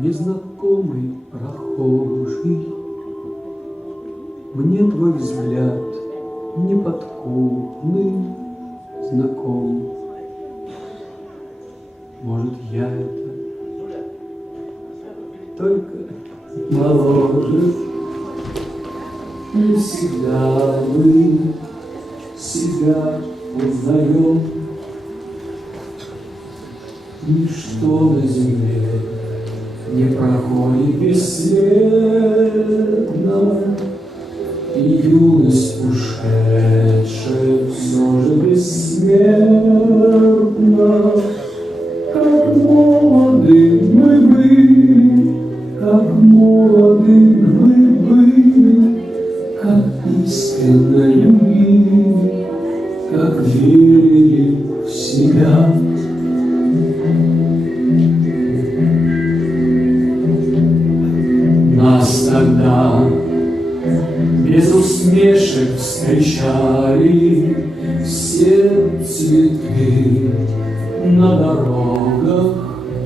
незнакомый прохожий, мне твой взгляд неподкупный знаком. Может, я это только моложе, не всегда мы себя узнаем. Ничто на земле не проходит бесследно, и юность ушедшая все же бессмертна. Как молоды мы были, как молоды мы были, как искренне любили, как верили в себя. Нас тогда без усмешек встречали все цветы на дорогах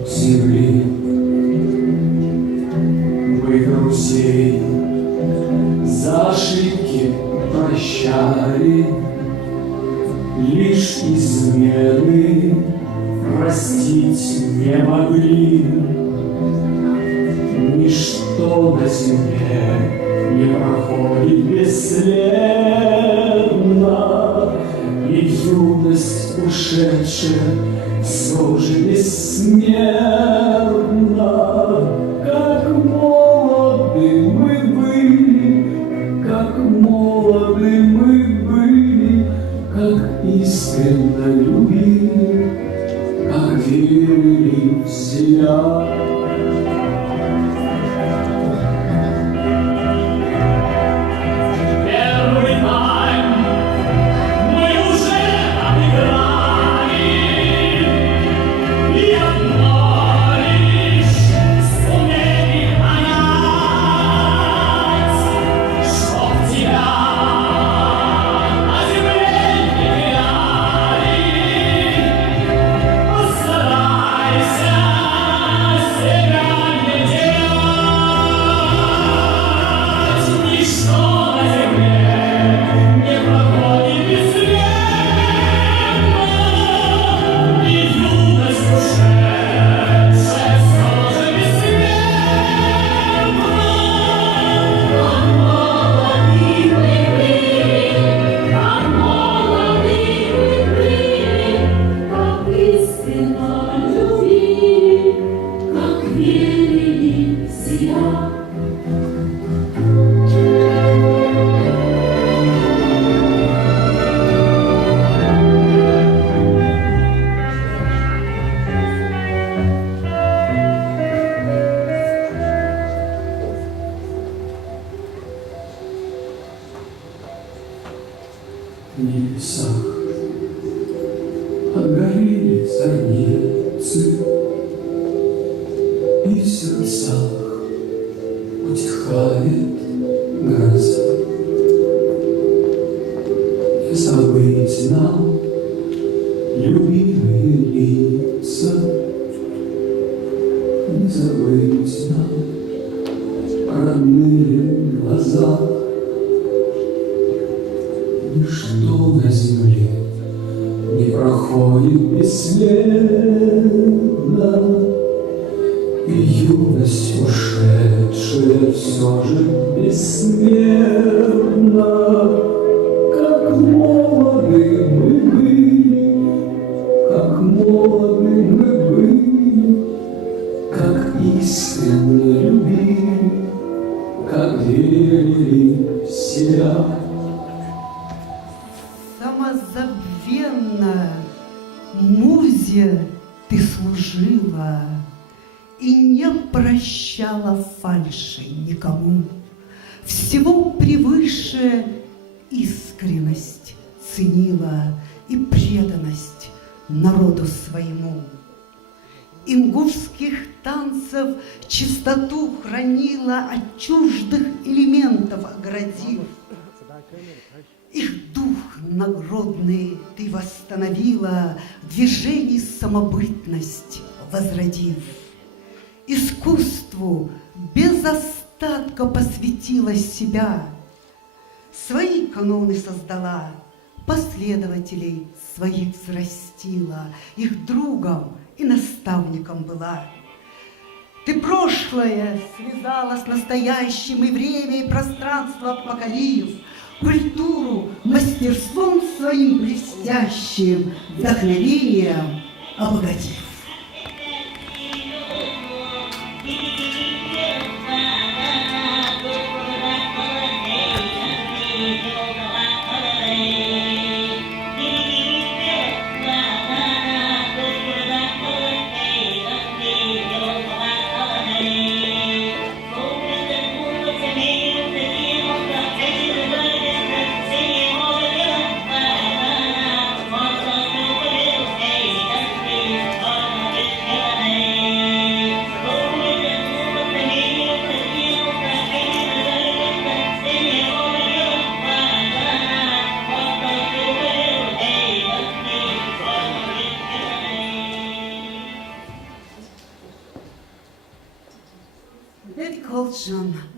земли. Мы друзей за ошибки прощали, лишь измены простить не могли. Ничто на земле не проходит бесследно, и юность ушедшая все же бессмертна. Как молоды мы были, как молоды мы были, как искренне любили, как верили в себя. В небесах отгорели зорницы, и в сердцах утихает гроза. Не забыть нам любимые лица, не забыть нам родные глаза. Ничто на земле не проходит бесследно, и юность ушедшая все же бессмертна. Как молоды мы были, как молоды мы были, как искренне любили, как верили в себя. Самозабвенно музе ты служила и не прощала фальши никому. Всего превыше искренность ценила и преданность народу своему. Ингушских танцев чистоту хранила, от чуждых элементов оградив. Их дух нагродный ты восстановила, движений самобытность возродив. искусству без остатка посвятила себя. Свои каноны создала, последователей своих взрастила, их другом и наставником была. Ты прошлое связала с настоящим, и время, и пространство покорив, культуру мастерством своим блестящим, вдохновением обогатив.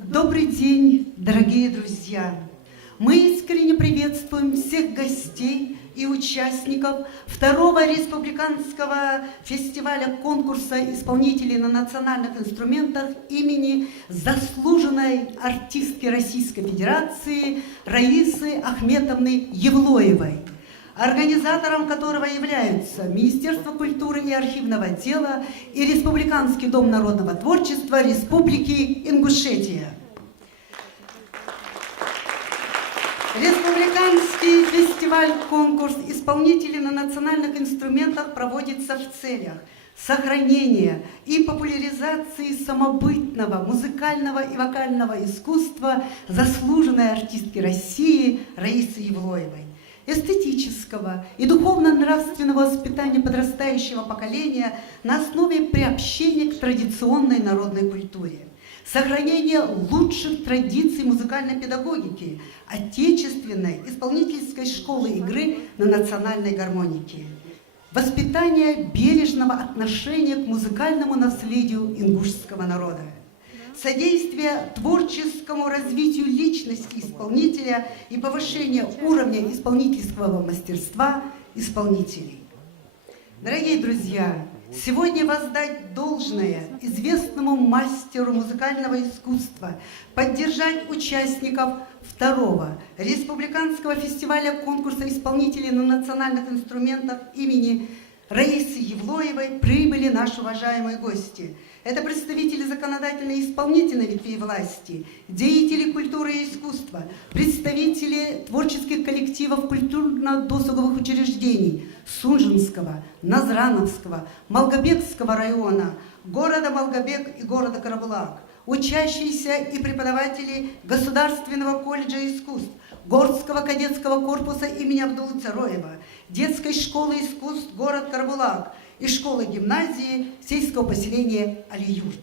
Добрый день, дорогие друзья! Мы искренне приветствуем всех гостей и участников второго республиканского фестиваля конкурса исполнителей на национальных инструментах имени заслуженной артистки Российской Федерации Раисы Ахметовны Евлоевой, организатором которого являются Министерство культуры и архивного дела и Республиканский дом народного творчества Республики Ингушетия. Республиканский фестиваль-конкурс исполнителей на национальных инструментах проводится в целях сохранения и популяризации самобытного музыкального и вокального искусства заслуженной артистки России Раисы Евлоевой, эстетического и духовно-нравственного воспитания подрастающего поколения на основе приобщения к традиционной народной культуре, сохранения лучших традиций музыкальной педагогики, отечественной исполнительской школы игры на национальной гармонике, воспитание бережного отношения к музыкальному наследию ингушского народа, содействие творческому развитию личности исполнителя и повышение уровня исполнительского мастерства исполнителей. Дорогие друзья, сегодня воздать должное известному мастеру музыкального искусства, поддержать участников второго республиканского фестиваля конкурса исполнителей на национальных инструментах имени Раисы Евлоевой прибыли наши уважаемые гости. Это представители законодательной и исполнительной ветвей власти, деятели культуры и искусства, представители творческих коллективов культурно-досуговых учреждений Сунжинского, Назрановского, Малгобекского района, города Малгобек и города Карабулак, учащиеся и преподаватели Государственного колледжа искусств, Горского кадетского корпуса имени Абдулы Цароева, детской школы искусств город Карабулак и школы-гимназии сельского поселения Алиюрт.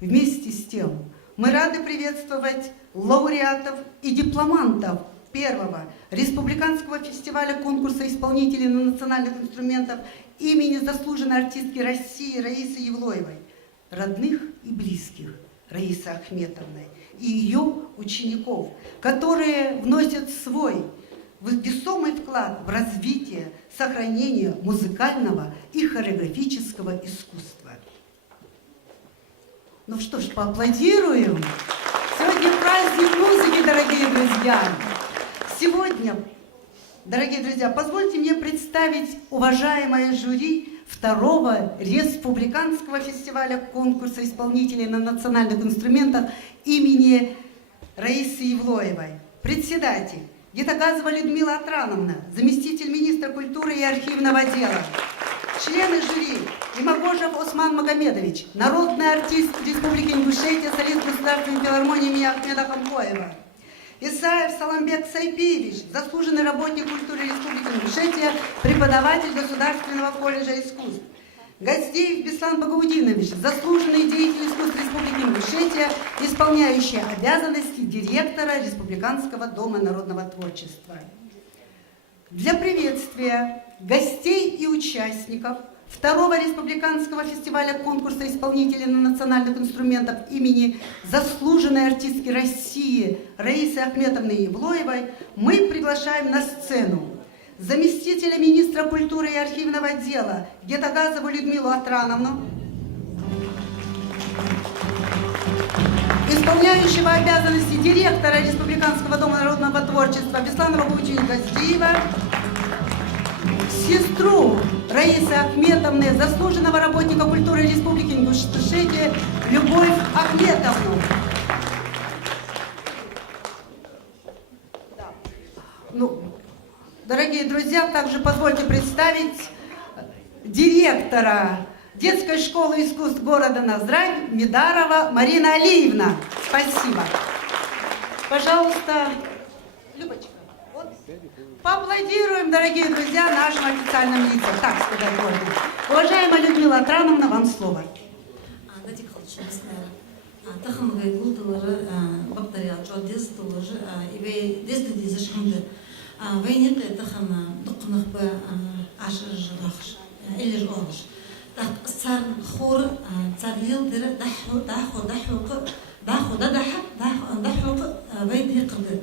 Вместе с тем мы рады приветствовать лауреатов и дипломантов первого республиканского фестиваля конкурса исполнителей на национальных инструментах имени заслуженной артистки России Раисы Евлоевой, родных и близких Раисы Ахметовны и ее учеников, которые вносят свой весомый вклад в развитие, сохранение музыкального и хореографического искусства. Ну что ж, поаплодируем. Сегодня праздник музыки, дорогие друзья. Сегодня, дорогие друзья, позвольте мне представить уважаемое жюри второго республиканского фестиваля конкурса исполнителей на национальных инструментах имени Раисы Евлоевой. Председатель Гетагазова Людмила Атрановна, заместитель министра культуры и архивного дела. Члены жюри: Имагожев Осман Магомедович, народный артист Республики Ингушетия, солист Государственной филармонии имени Ахмеда Хамхоева. Исаев Саламбек Сайпиевич, заслуженный работник культуры Республики Ингушетия, преподаватель Государственного колледжа искусств. Газдеев Беслан Багаудинович, заслуженный деятель искусств Республики Ингушетия, исполняющий обязанности директора Республиканского дома народного творчества. Для приветствия гостей и участников Второго республиканского фестиваля конкурса исполнителей национальных инструментов имени заслуженной артистки России Раисы Ахметовны Евлоевой мы приглашаем на сцену заместителя министра культуры и архивного дела Гетагазову Людмилу Атрановну, исполняющего обязанности директора Республиканского дома народного творчества Бесланова Бученька Сдиева, сестру Раисы Ахметовны, заслуженного работника культуры Республики Ингушетия Любовь Ахметовну. Дорогие друзья, также позвольте представить директора детской школы искусств города Назрань Медарова Марина Алиевна. Спасибо. Пожалуйста, Любочка, вот. Поаплодируем, дорогие друзья, нашим официальным лицам. Так сказать можно. Уважаемая Людмила Атрановна, вам слово. وينيق تخم دقنخ بعشر جراخش إلى جوالش تق صار خور صار يلدر دحو ويدي قدر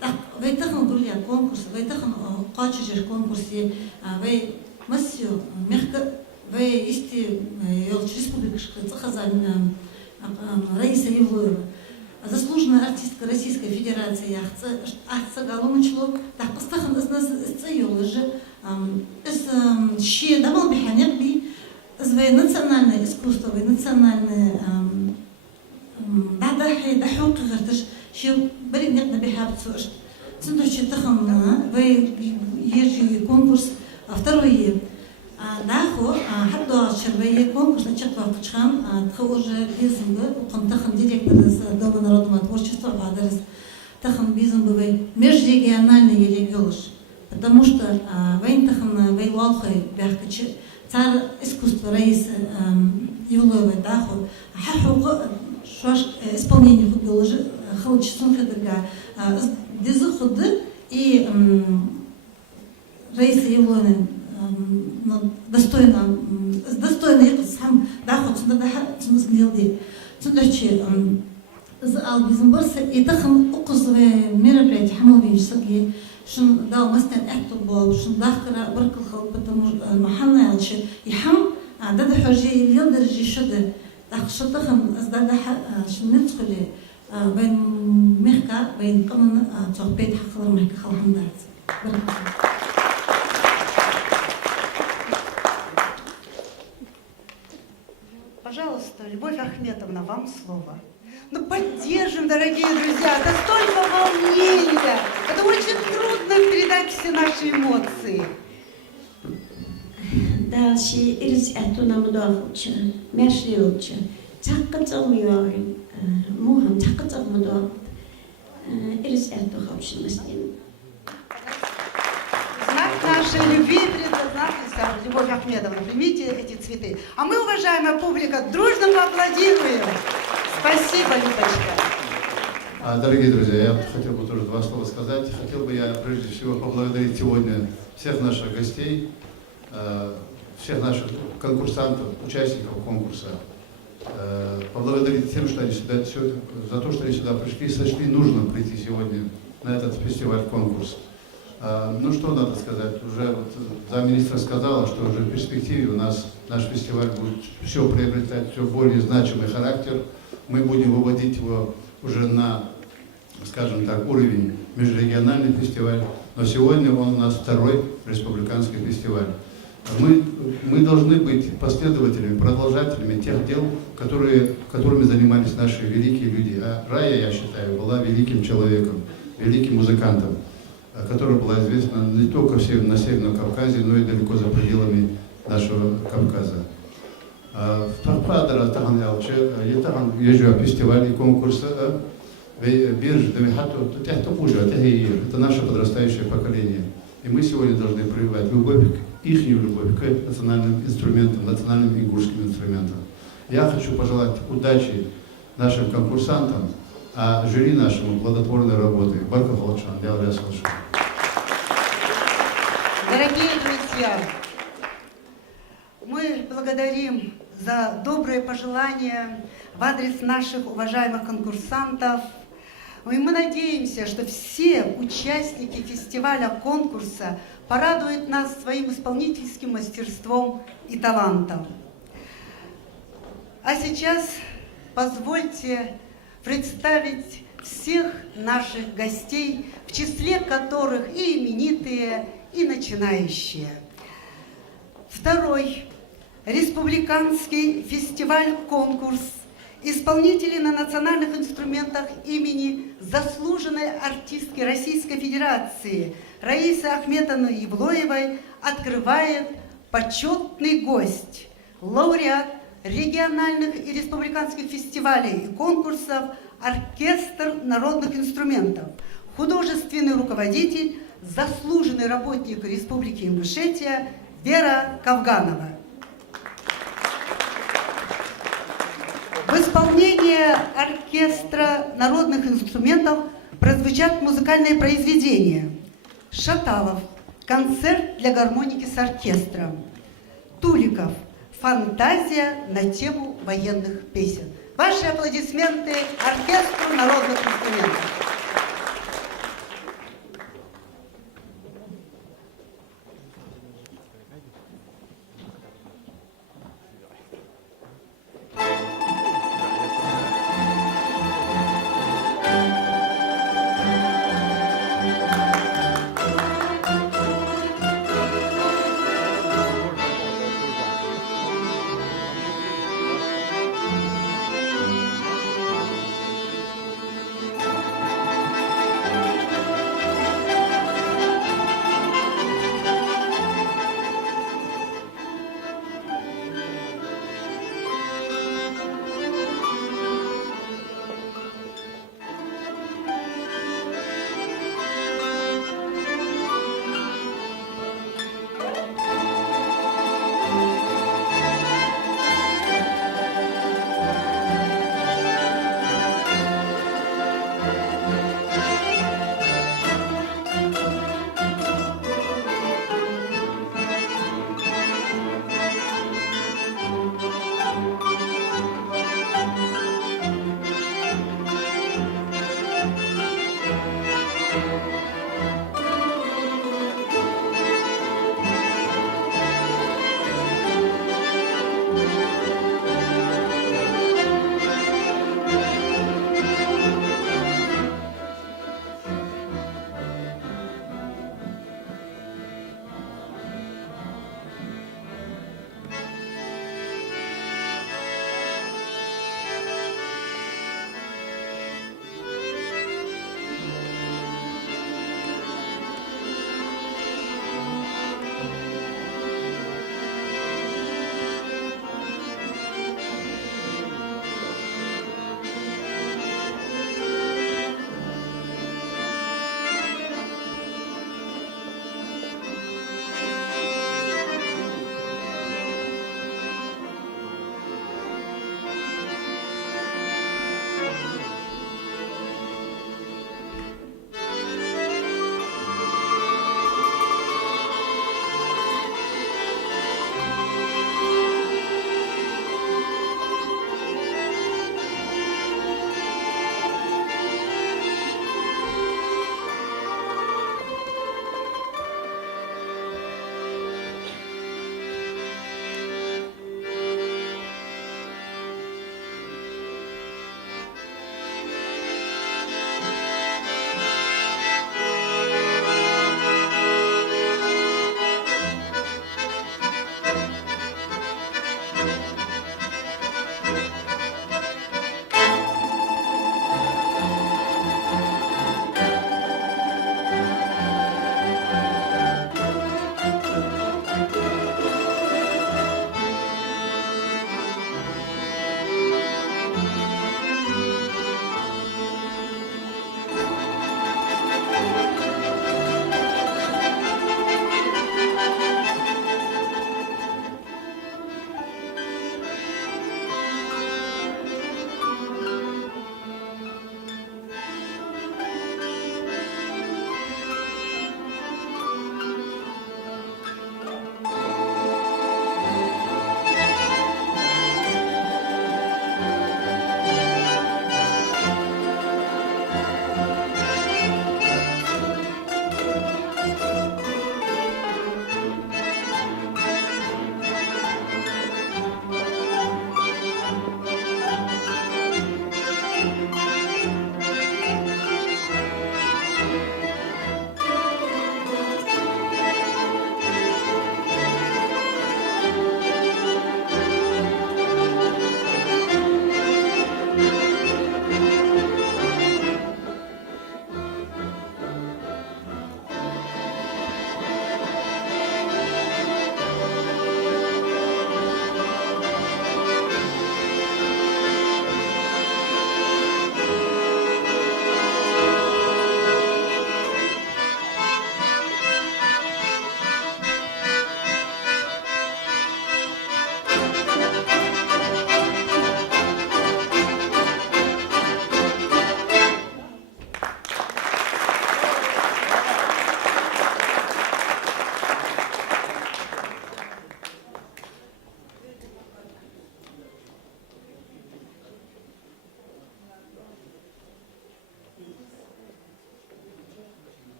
تق ويتخم كل يوم كونكورس ويتخم قاچجر كونكورسي وي مسيو مخك ويستي يولش республикаш تخزان رئيس يولور заслуженная артистка Российской Федерации Ахца Галумычло, так постахан из нас цеёлы же, из щи давал биханерби, звей национальное искусство, национальное дадахи дахук гарташ, щи берегнет на бихабцуш. Центурчи тахан вей ежи конкурс, второй даху حتى شربية конкурс начат вахтчхан тхоже бизнес وقم تخن директор дома народного творчества адрес тахн бизнес бывает межрегиональный регионш, потому что вейн тахн вей лалхай бяхкачи цар искусство Раисы Евлоевой даху хахук шаш исполнение художи халчсон хадага дизы худы и Раиса Евлоевна достойно ехать сам доход сюда смысле сюдачи албизмборса и тахам указывая мероприятие хамович саги шун дал мастер эктубол шун дахкара баркалхал потому что маханна ялчи и хам дада хожи يلدرجي شده دخ شتخم ازداد شن ندخل بين مخكا بين قمن توبيت حقل مخكا خلحمدات Пожалуйста, Любовь Ахметовна, вам слово. Ну, поддержим, дорогие друзья, это столько волнения. Это очень трудно передать все наши эмоции. Да, си ирс этуна мудавча, мяшливча. Чаккацамиори, мухам чаккацамудав. Ирс эту хавшимастин. Знак нашей любви, признательность, Любовь Ахметовна, примите эти цветы. А мы, уважаемая публика, дружно поаплодируем. Спасибо, Любочка. Дорогие друзья, я хотел бы тоже два слова сказать. Хотел бы я прежде всего поблагодарить сегодня всех наших гостей, всех наших конкурсантов, участников конкурса. Поблагодарить тем, что они сюда, за то, что они сюда пришли, сочли нужно прийти сегодня на этот фестиваль-конкурс. Ну что надо сказать, уже вот замминистра сказала, что уже в перспективе у нас наш фестиваль будет все приобретать все более значимый характер. Мы будем выводить его уже на, скажем так, уровень межрегиональный фестиваль, но сегодня он у нас второй республиканский фестиваль. Мы должны быть последователями, продолжателями тех дел, которыми занимались наши великие люди. А Рая, я считаю, была великим человеком, великим музыкантом, которая была известна не только на Северном Кавказе, но и далеко за пределами нашего Кавказа. Это наше подрастающее поколение. И мы сегодня должны проявлять их любовь к национальным инструментам, национальным ингушским инструментам. Я хочу пожелать удачи нашим конкурсантам, а жюри нашему плодотворной работы. Барка Холчан, Дявля Солшан. Дорогие друзья, Мы благодарим за добрые пожелания в адрес наших уважаемых конкурсантов. И мы надеемся, что все участники фестиваля, конкурса порадуют нас своим исполнительским мастерством и талантом. А сейчас позвольте представить всех наших гостей, в числе которых и именитые, и начинающие. Второй республиканский фестиваль-конкурс исполнители на национальных инструментах имени заслуженной артистки Российской Федерации Раисы Ахметовны Евлоевой открывает почетный гость, лауреат региональных и республиканских фестивалей и конкурсов, оркестр народных инструментов, художественный руководитель, заслуженный работник Республики Ингушетия Вера Кавганова. В исполнении оркестра народных инструментов прозвучат музыкальные произведения: Шаталов «Концерт для гармоники с оркестром», Туликов «Фантазия на тему военных песен». Ваши аплодисменты оркестру народных инструментов.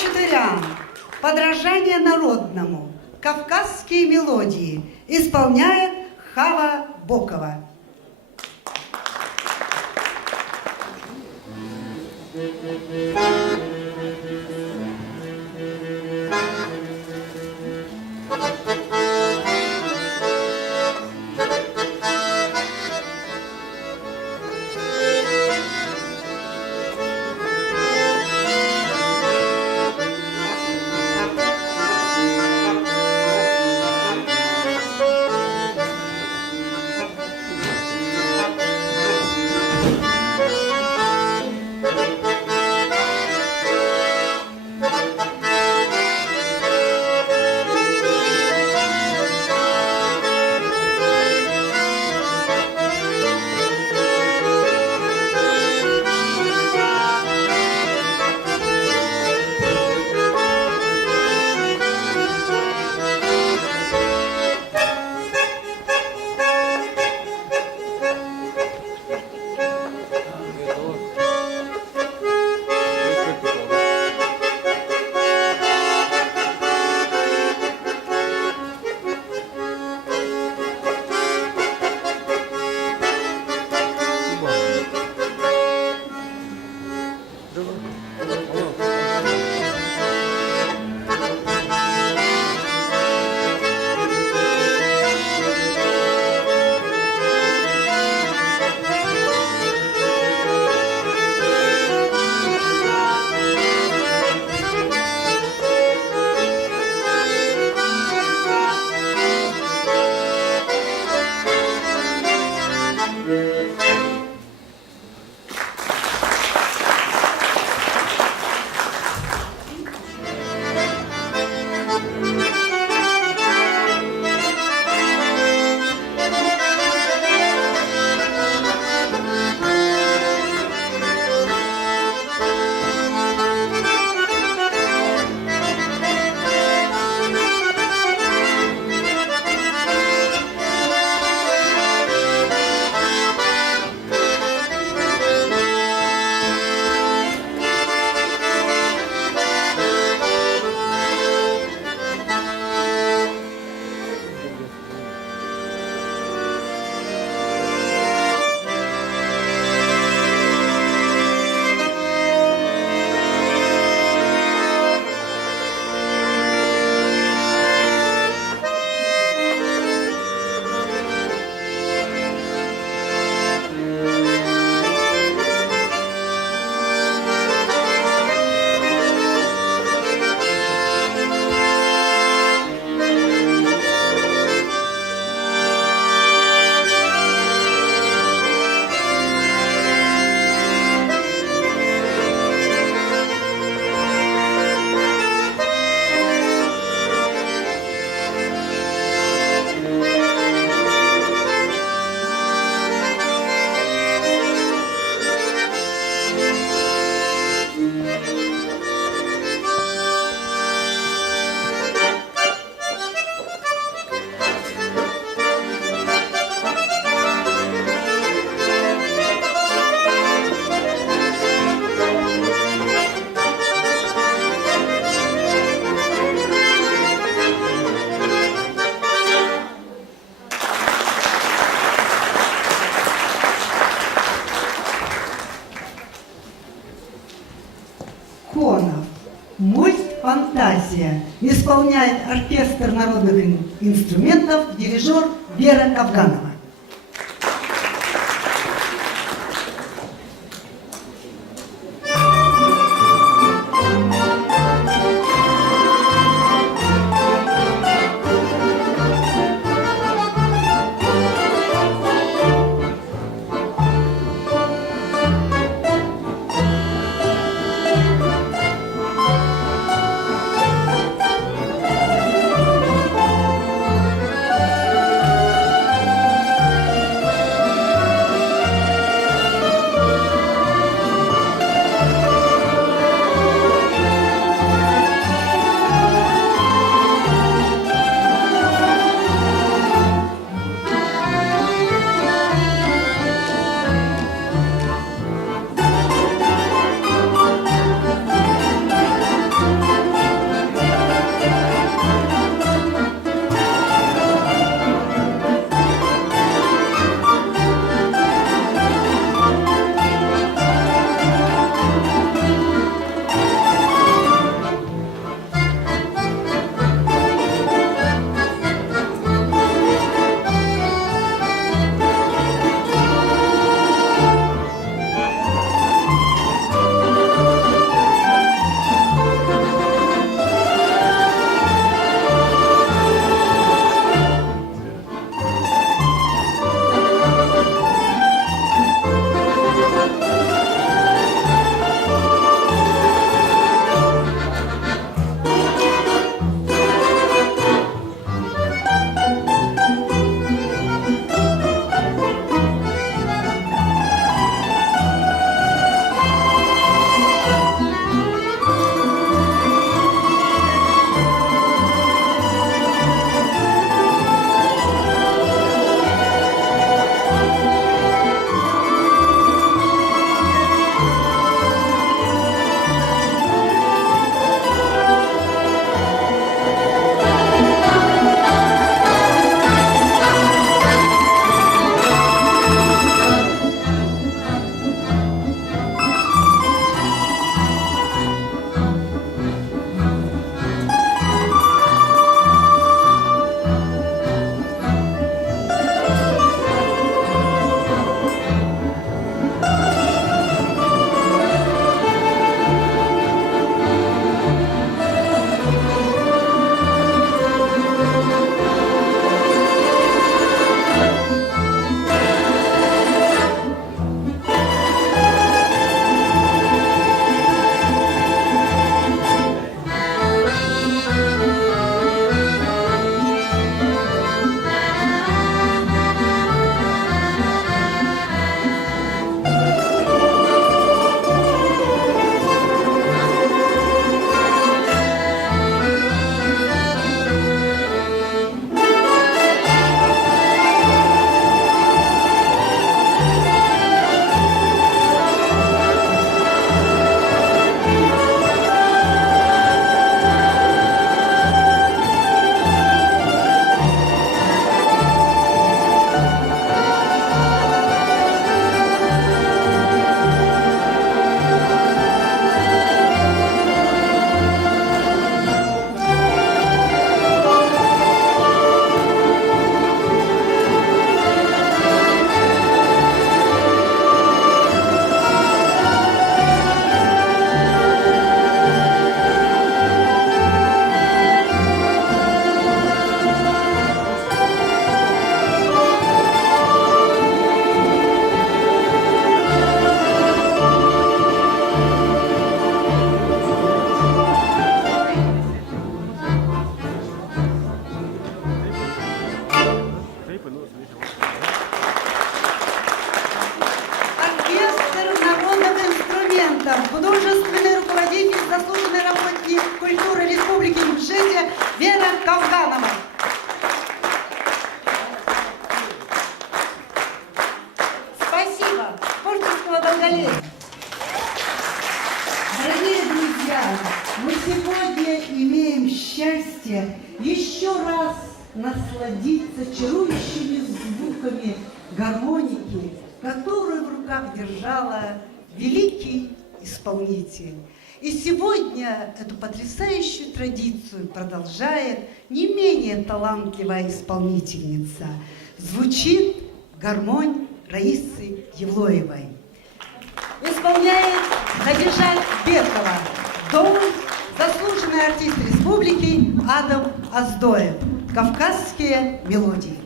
учителям, подражание народному, кавказские мелодии исполняет Хава Бокова. Конов. Мульт «Фантазия». Исполняет оркестр народных инструментов, дирижер Вера Кавганова. Thank Мы сегодня имеем счастье еще раз насладиться чарующими звуками гармоники, которую в руках держала великий исполнитель. И сегодня эту потрясающую традицию продолжает не менее талантливая исполнительница. Звучит гармонь Раисы Евлоевой. Исполняет Надежда Бекова, дом заслуженный артист республики Адам Оздоев. Кавказские мелодии.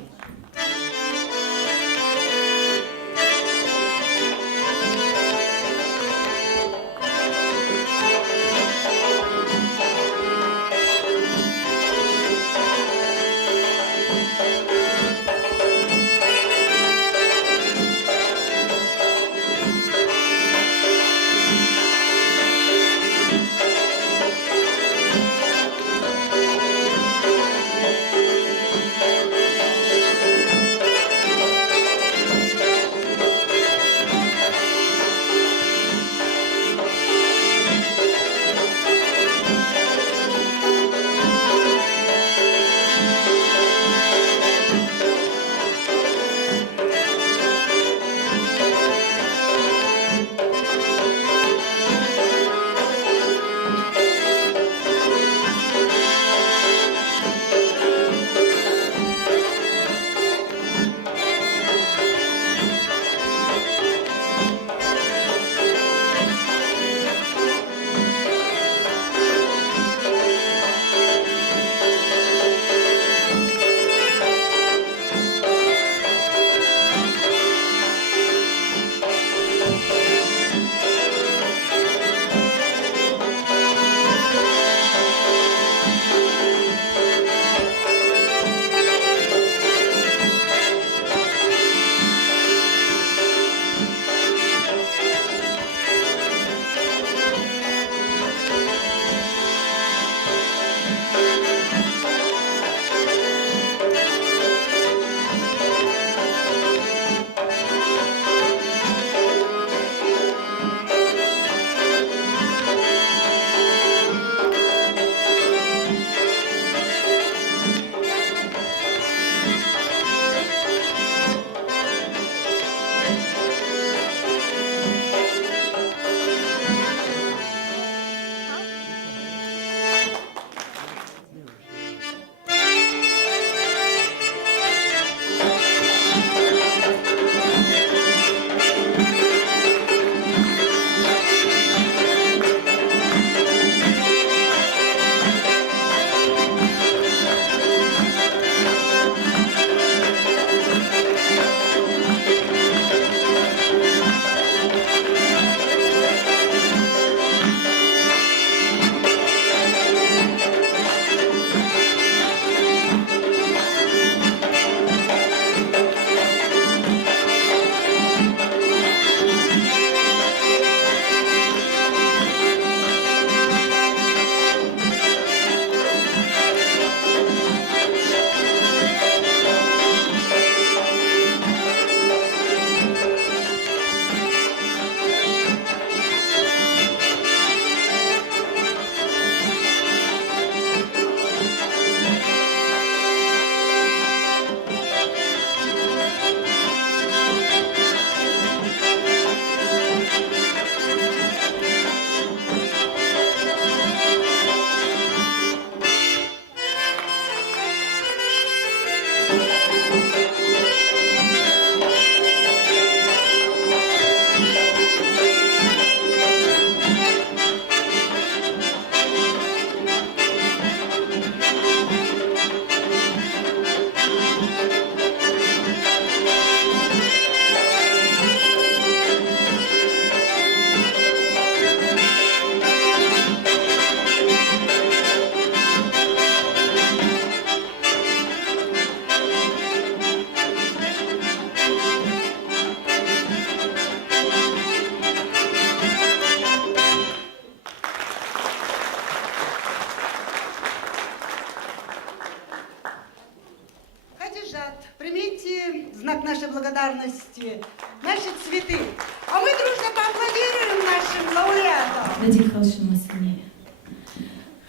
знак нашей благодарности, наши цветы. А мы дружно поаплодируем нашим лауреатам. Ради хорошего настроения.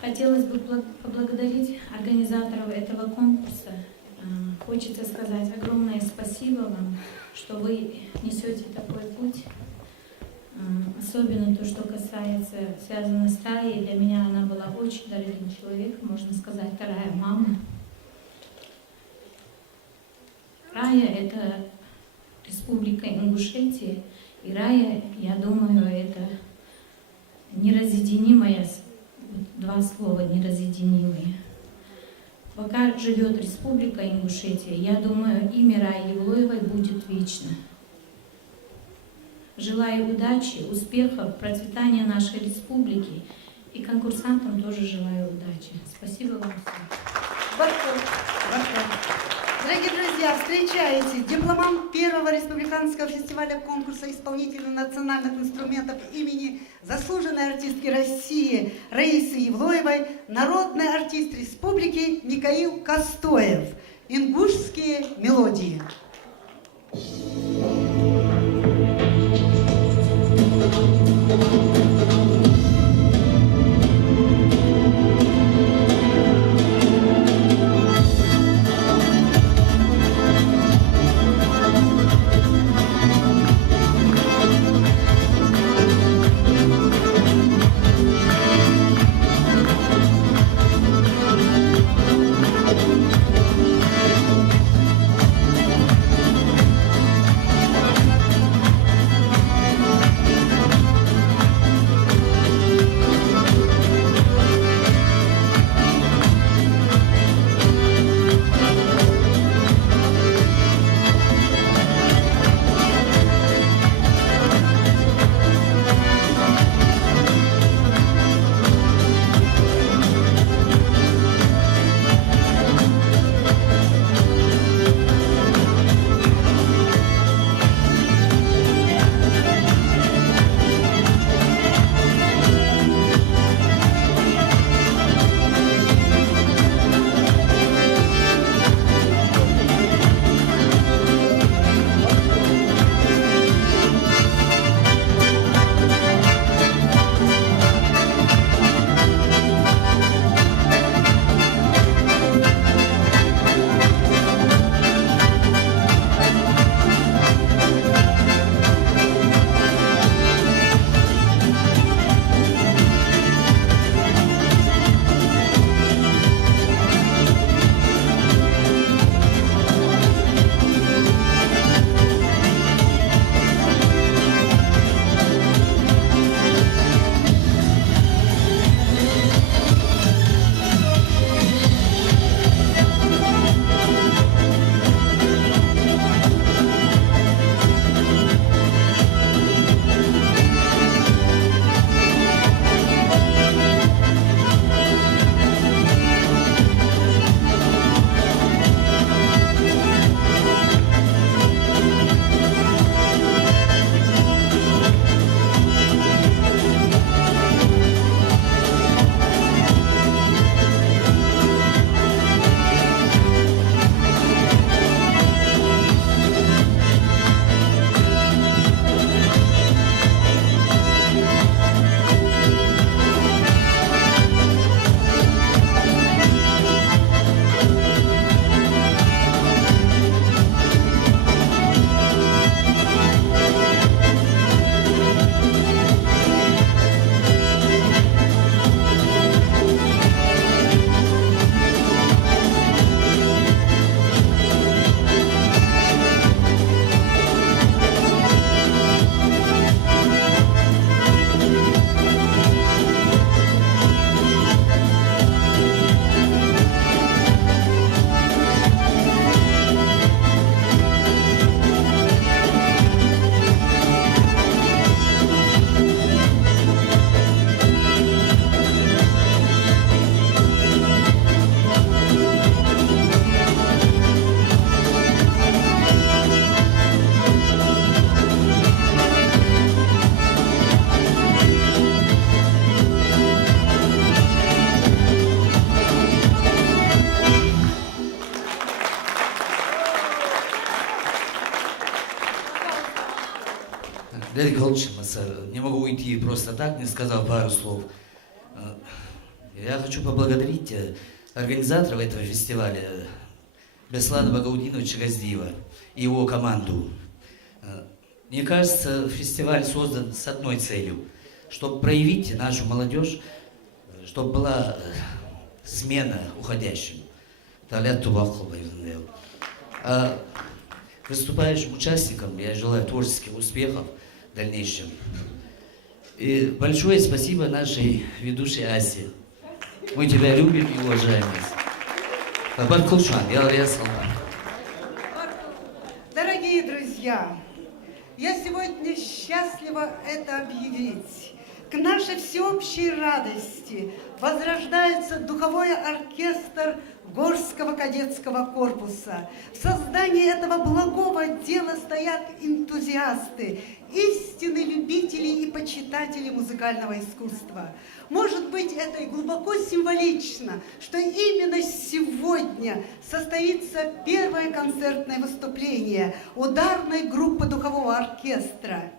Хотелось бы поблагодарить организаторов этого конкурса. Хочется сказать огромное спасибо вам, что вы несете такой путь. Особенно то, что касается, связано с Раей. Для меня она была очень дорогим человеком, можно сказать, вторая мама. Рая — это Республика Ингушетия. И Рая, я думаю, это неразъединимое, два слова неразъединимые. Пока живет Республика Ингушетия, я думаю, имя Раи Евлоевой будет вечно. Желаю удачи, успехов, процветания нашей республики. И конкурсантам тоже желаю удачи. Спасибо вам всем. Дорогие друзья, встречайте дипломант первого республиканского фестиваля конкурса исполнителей национальных инструментов имени заслуженной артистки России Раисы Евлоевой, народный артист республики Михаил Костоев. Ингушские мелодии. Леонид Николаевич, не могу уйти просто так, не сказав пару слов. Я хочу поблагодарить организаторов этого фестиваля Беслана Багаудиновича Газдиева и его команду. Мне кажется, фестиваль создан с одной целью, чтобы проявить нашу молодежь, чтобы была смена уходящим. А выступающим участникам я желаю творческих успехов в дальнейшем. И большое спасибо нашей ведущей Асе. Мы тебя любим и уважаем. Дорогие друзья, я сегодня счастлива это объявить. К нашей всеобщей радости возрождается духовой оркестр Горского кадетского корпуса. В создании этого благого дела стоят энтузиасты, истинные любители и почитатели музыкального искусства. Может быть, это и глубоко символично, что именно сегодня состоится первое концертное выступление ударной группы духового оркестра.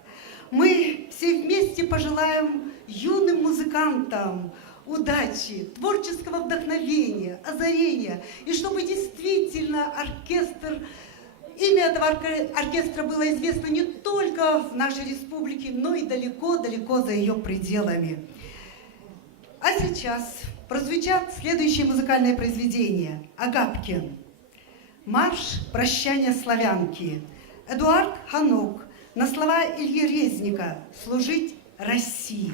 Мы все вместе пожелаем юным музыкантам удачи, творческого вдохновения, озарения, и чтобы действительно имя этого оркестра было известно не только в нашей республике, но и далеко-далеко за ее пределами. А сейчас прозвучат следующие музыкальные произведения. Агапкин. Марш прощания славянки. Эдуард Ханок. На слова Ильи Резника «Служить России».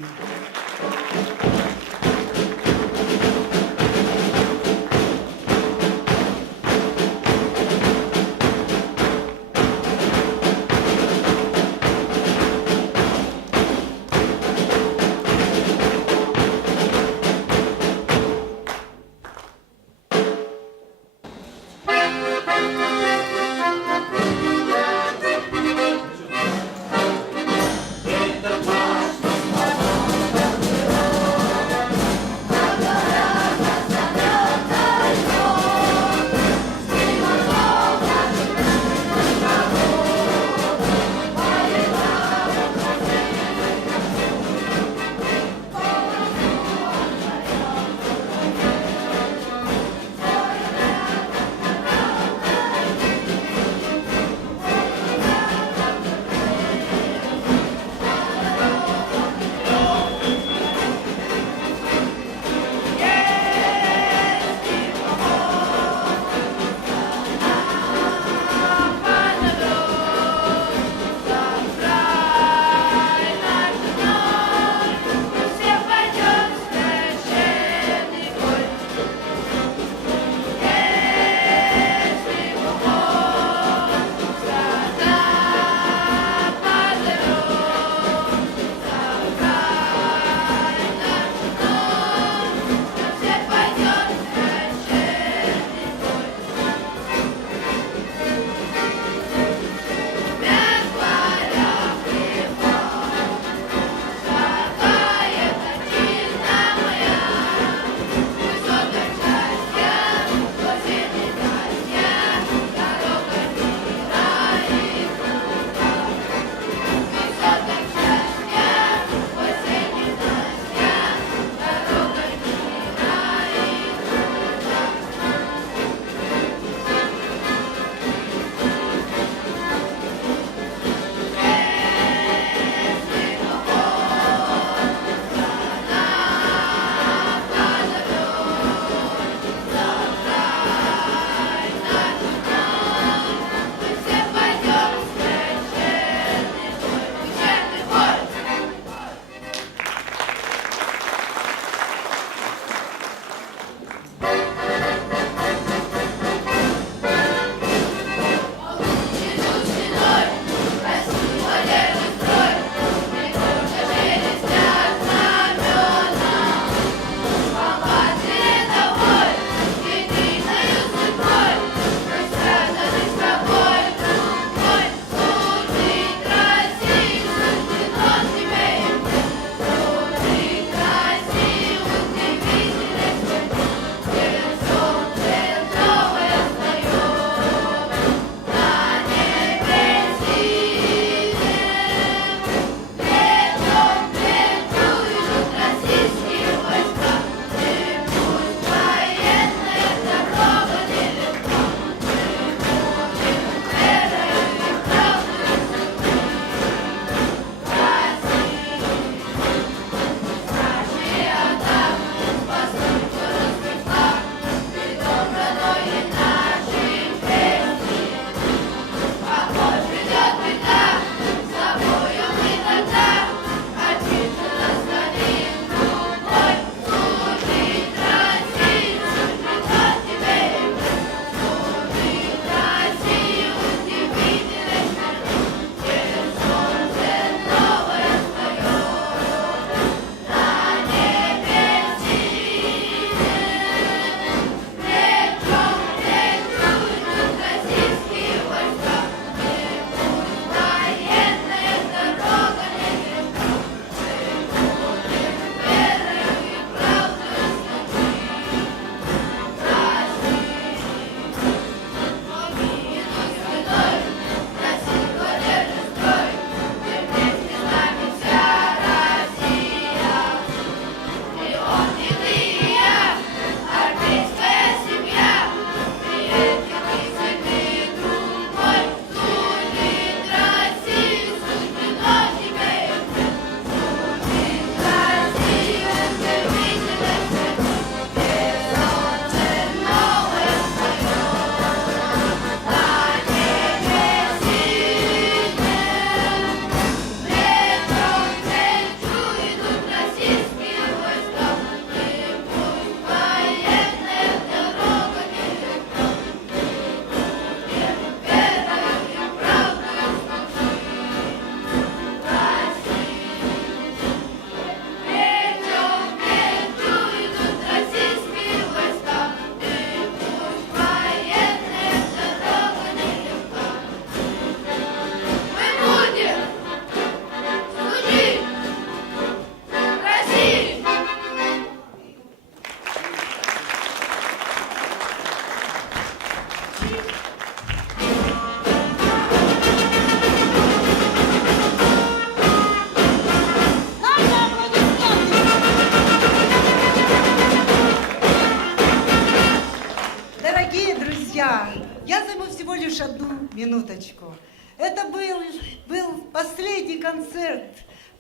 минуточку. Это был последний концерт,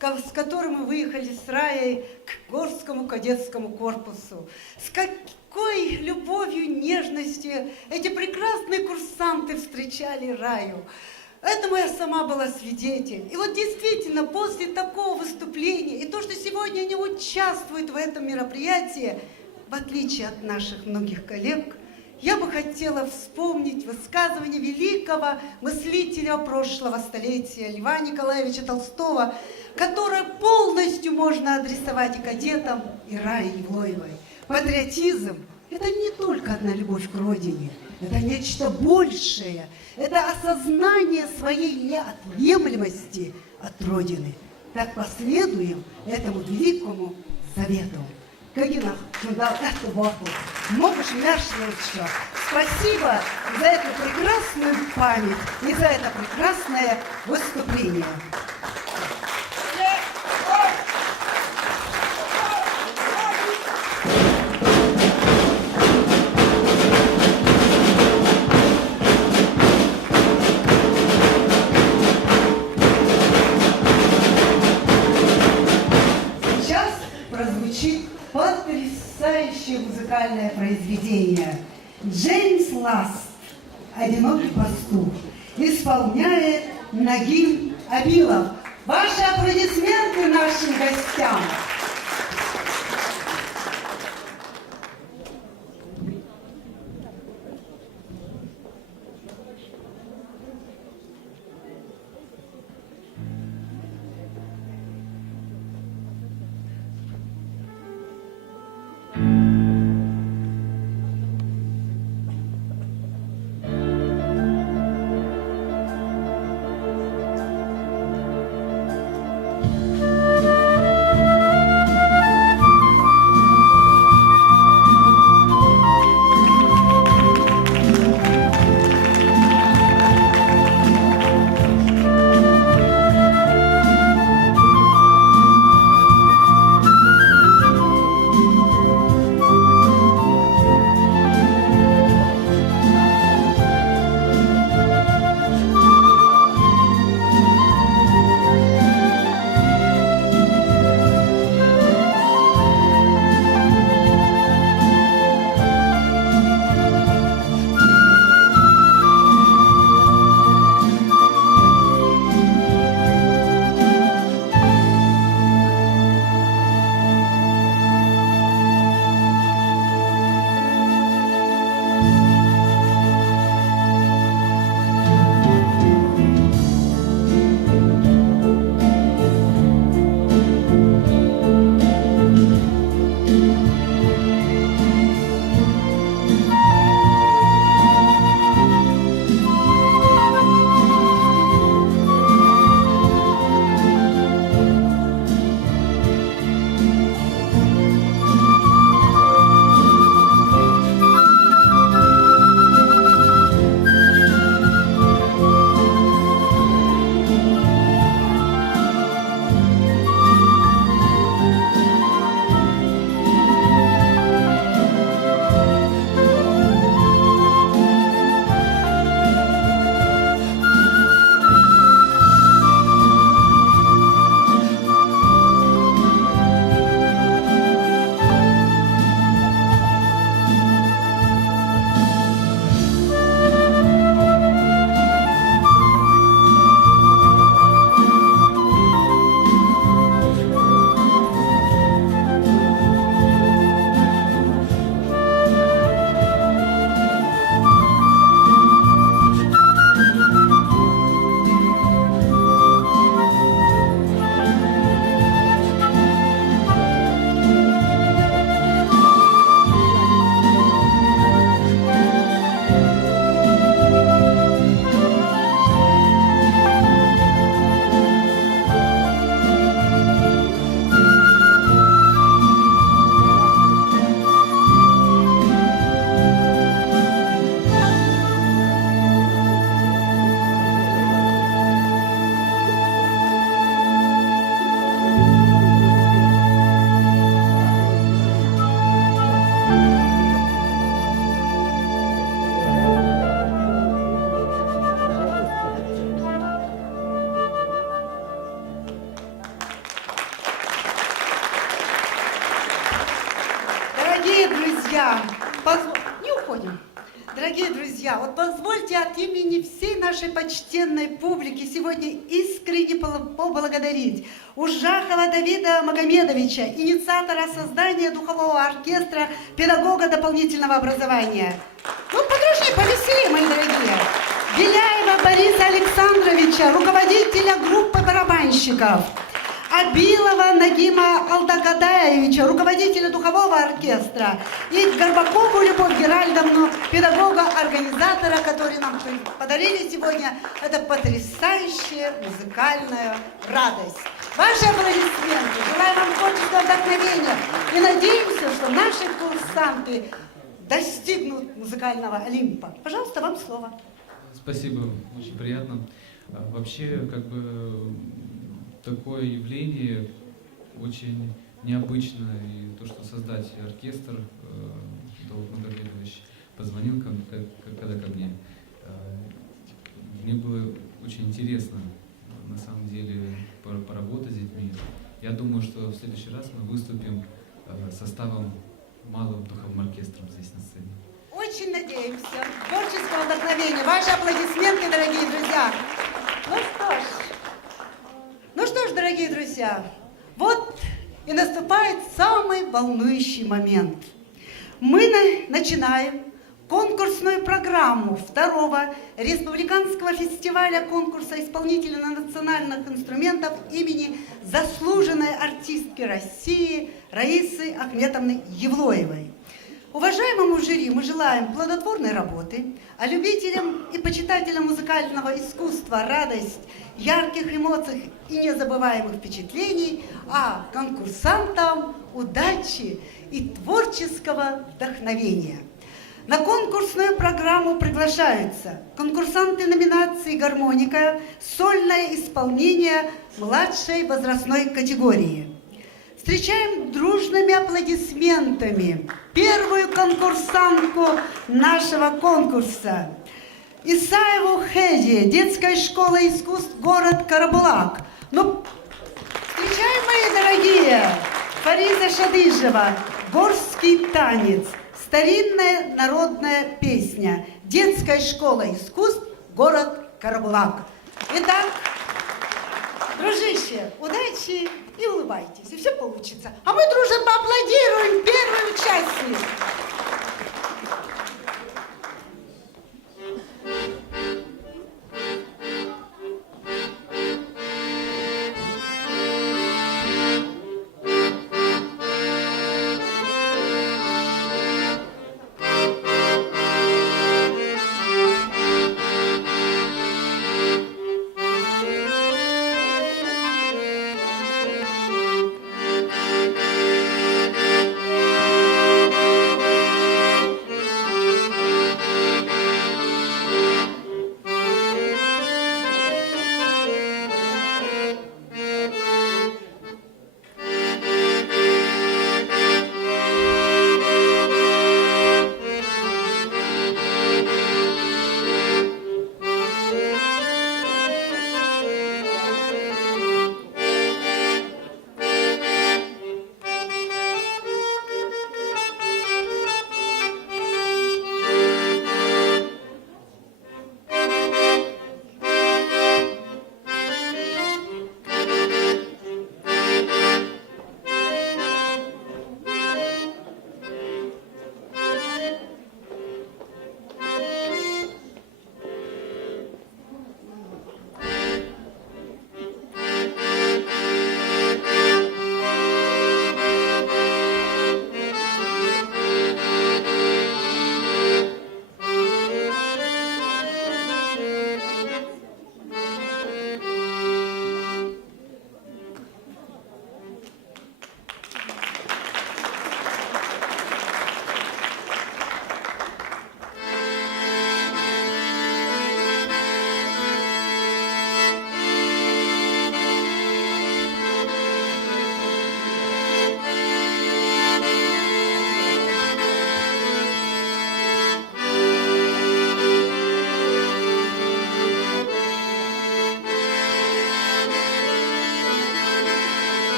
с которым мы выехали с Раей к Горскому кадетскому корпусу. С какой любовью, нежностью эти прекрасные курсанты встречали Раю. Этому я сама была свидетель. И вот действительно, после такого выступления, и то, что сегодня они участвуют в этом мероприятии, в отличие от наших многих коллег, я бы хотела вспомнить высказывание великого мыслителя прошлого столетия Льва Николаевича Толстого, которое полностью можно адресовать и кадетам, и Рае Евлоевой. Патриотизм – это не только одна любовь к родине, это нечто большее, это осознание своей неотъемлемости от родины. Так последуем этому великому завету. Кагина, это Богу. Можешь еще. Спасибо за эту прекрасную память и за это прекрасное выступление. Сейчас прозвучит потрясающее музыкальное произведение. Джеймс Ласт, «Одинокий пастух», исполняет Нагим Абилов. Ваши аплодисменты нашим гостям. друзья, не уходим. Дорогие друзья, вот позвольте от имени всей нашей почтенной публики сегодня искренне поблагодарить Ужахова Давида Магомедовича, инициатора создания духового оркестра, педагога дополнительного образования. Ну, подружнее, повеселее, мои дорогие. Беляева Бориса Александровича, руководителя группы барабанщиков. Абилова Нагима Алдагадаевича, руководителя духового оркестра, и Горбакову Любовь Геральдовну, педагога-организатора, который нам подарили сегодня эту потрясающую музыкальную радость. Ваши аплодисменты, желаю вам творческого вдохновения и надеемся, что наши курсанты достигнут музыкального Олимпа. Пожалуйста, вам слово. Спасибо, очень приятно. Вообще, как бы, такое явление очень необычно, и то, что создать оркестр, Давид Магомедович позвонил, когда ко мне, мне было очень интересно, на самом деле, поработать с детьми. Я думаю, что в следующий раз мы выступим составом малым духовым оркестром здесь на сцене. Очень надеемся. Творческого вдохновения. Ваши аплодисменты, дорогие друзья. Ну что ж, дорогие друзья, вот и наступает самый волнующий момент. Мы начинаем конкурсную программу второго республиканского фестиваля конкурса исполнителей национальных инструментов имени заслуженной артистки России Раисы Ахметовны Евлоевой. Уважаемому жюри мы желаем плодотворной работы, а любителям и почитателям музыкального искусства радость, ярких эмоций и незабываемых впечатлений, а конкурсантам удачи и творческого вдохновения. На конкурсную программу приглашаются конкурсанты номинации «Гармоника», сольное исполнение младшей возрастной категории. Встречаем дружными аплодисментами первую конкурсантку нашего конкурса. Исаеву Хеди, детская школа искусств, город Карабулак. Ну, встречаем, мои дорогие, Фариза Шадыжева, горский танец, старинная народная песня, детская школа искусств, город Карабулак. Итак, дружище, удачи и улыбайтесь, и все получится. А мы дружно поаплодируем первой участнице.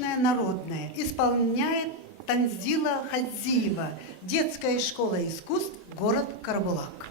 восточное народное исполняет Танзила Хадзиева, детская школа искусств, город Карабулак.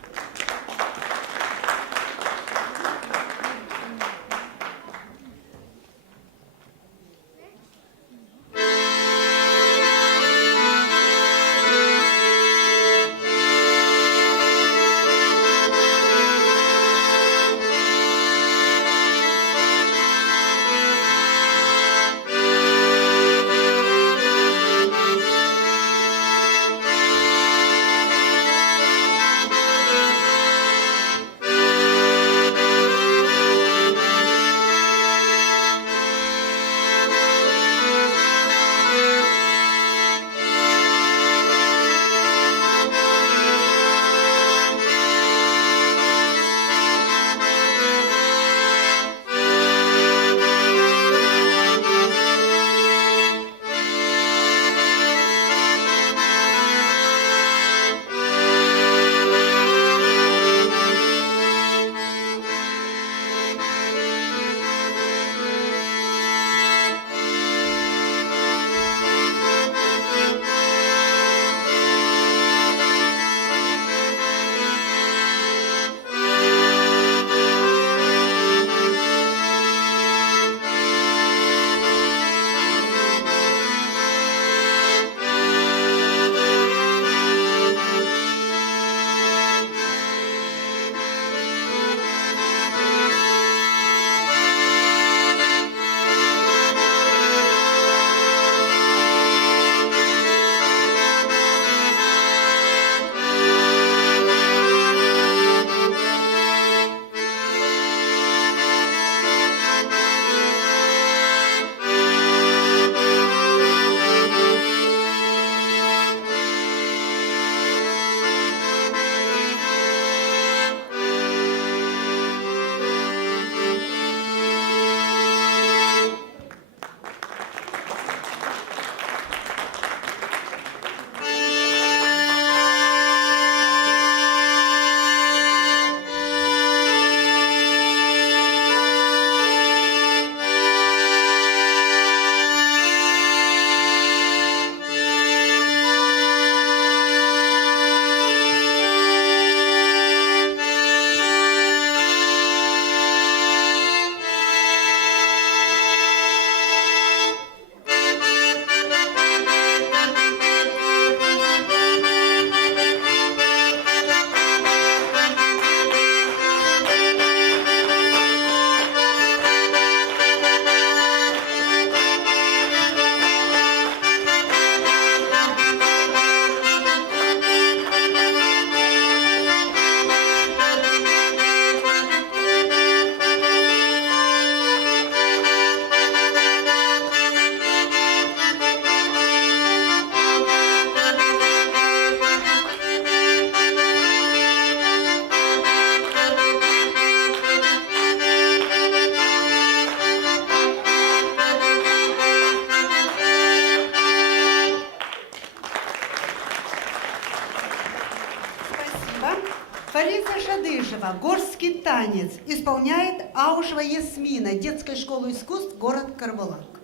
Фариса Шадыжева, горский танец, исполняет Аушева Ясмина, детская школа искусств, город Карабулак.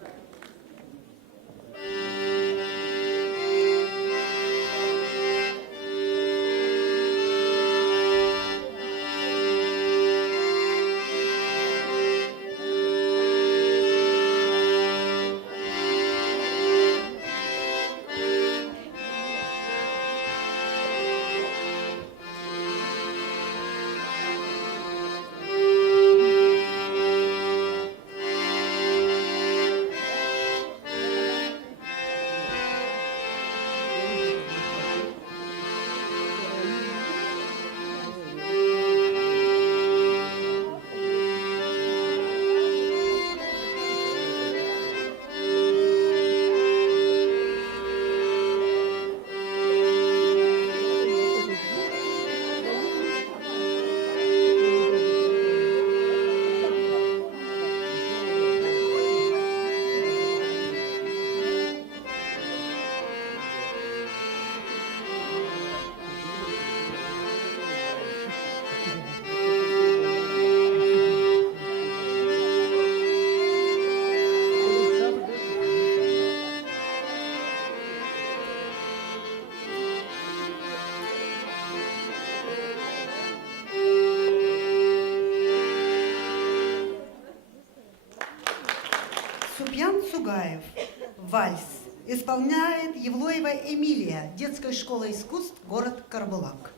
Кулебаев. Вальс. Исполняет Евлоева Эмилия, детская школа искусств, город Карабулак.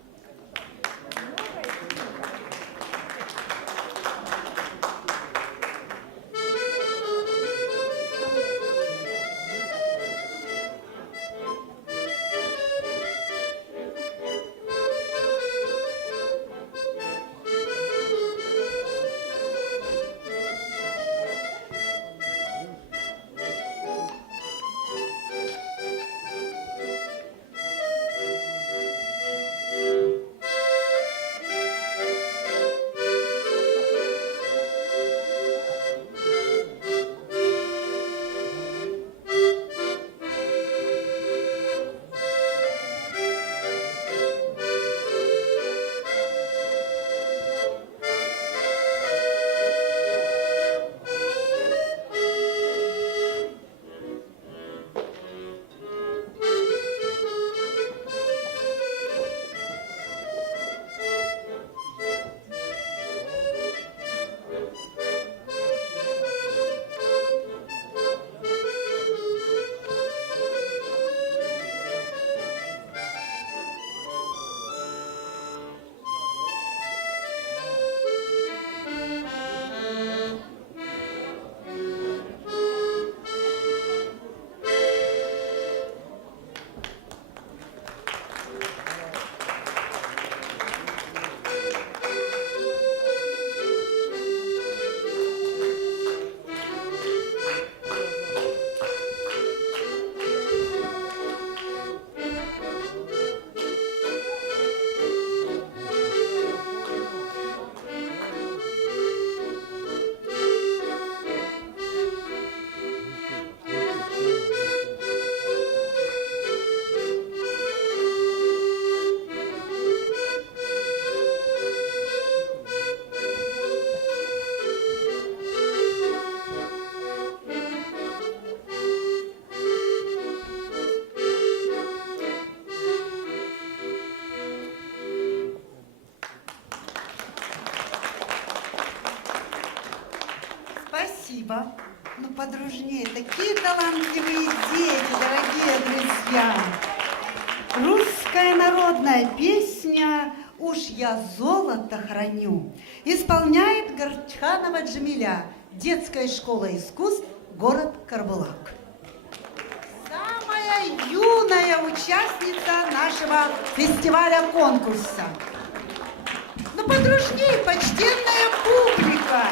Спасибо. Ну, подружнее. Такие талантливые дети, дорогие друзья. Русская народная песня «Уж я золото храню» исполняет Горчханова Джамиля, детская школа искусств, город Карабулак. Самая юная участница нашего фестиваля-конкурса. Ну, подружнее, почтенная публика.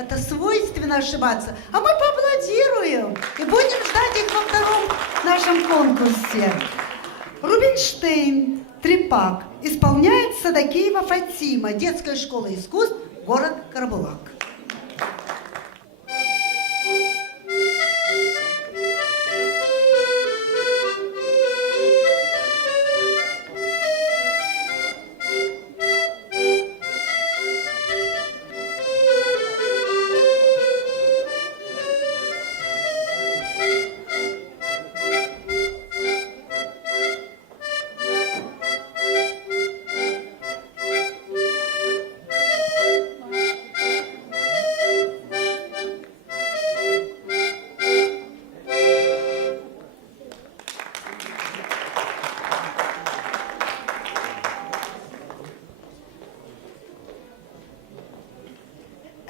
Это свойственно ошибаться. А мы поаплодируем и будем ждать их во втором нашем конкурсе. Рубинштейн, Трепак. Исполняет Садакеева Фатима, детская школа искусств, город Карабулак.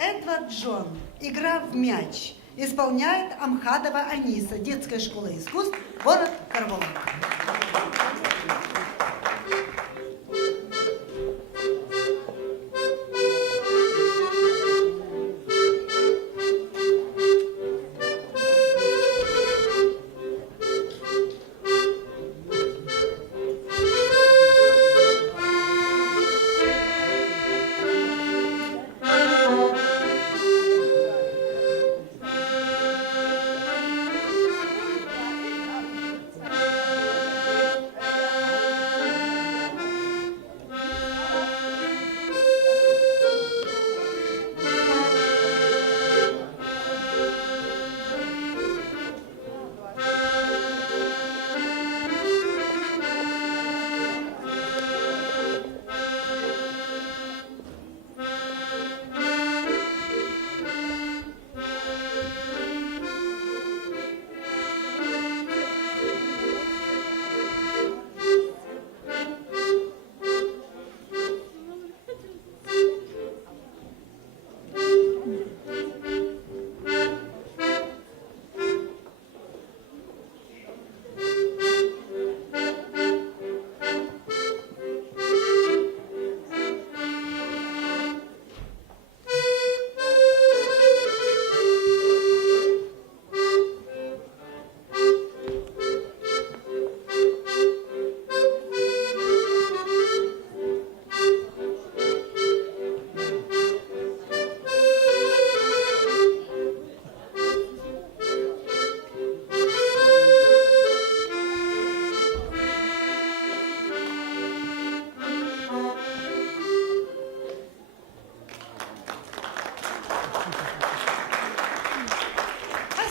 Эдвард Джон. Игра в мяч. Исполняет Амхадова Аниса, детская школа искусств, город Карабулак.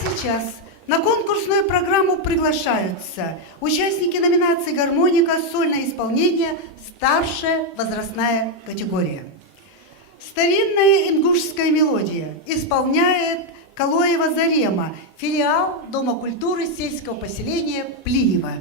Сейчас на конкурсную программу приглашаются участники номинации «Гармоника. Сольное исполнение. Старшая возрастная категория». Старинная ингушская мелодия исполняет Калоева Зарема, филиал Дома культуры сельского поселения Плиево.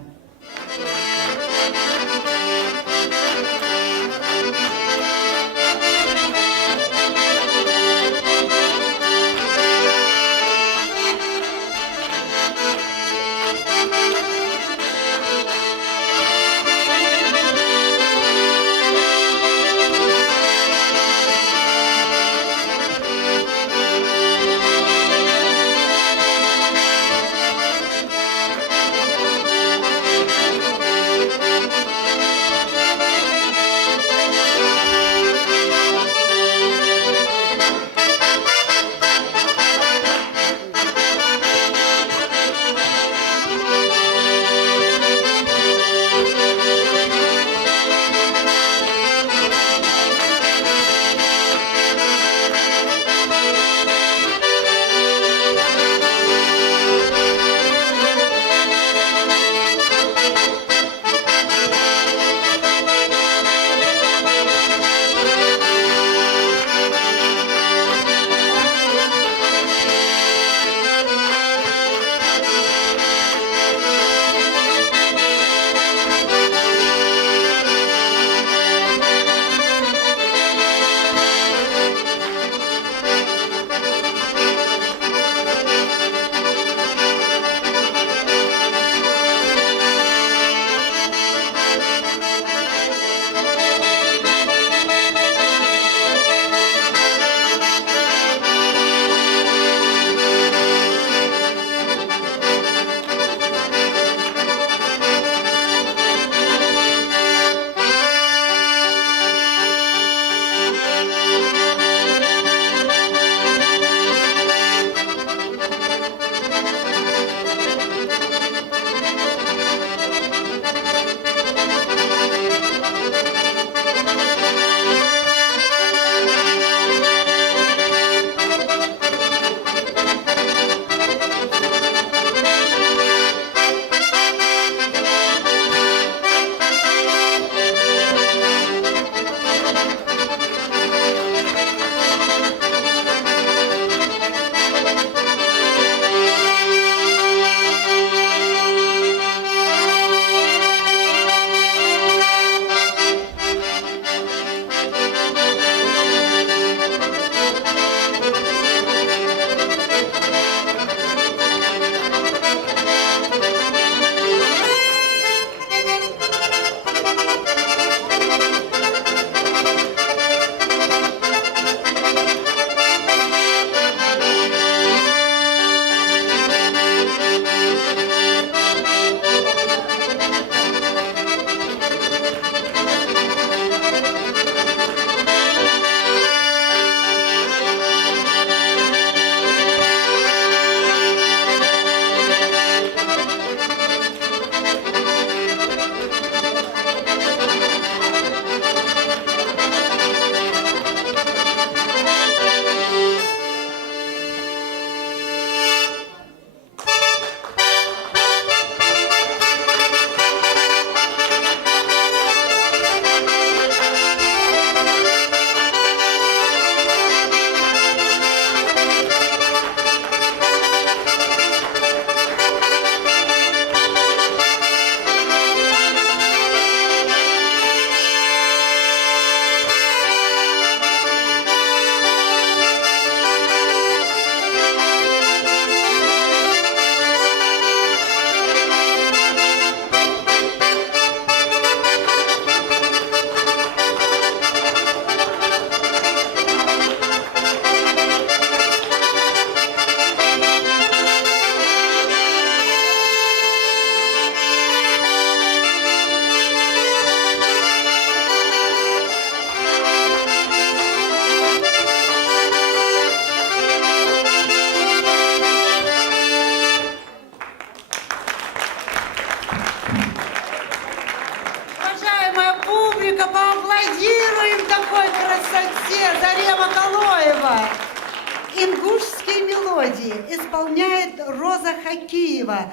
мелодии исполняет Роза Хакиева,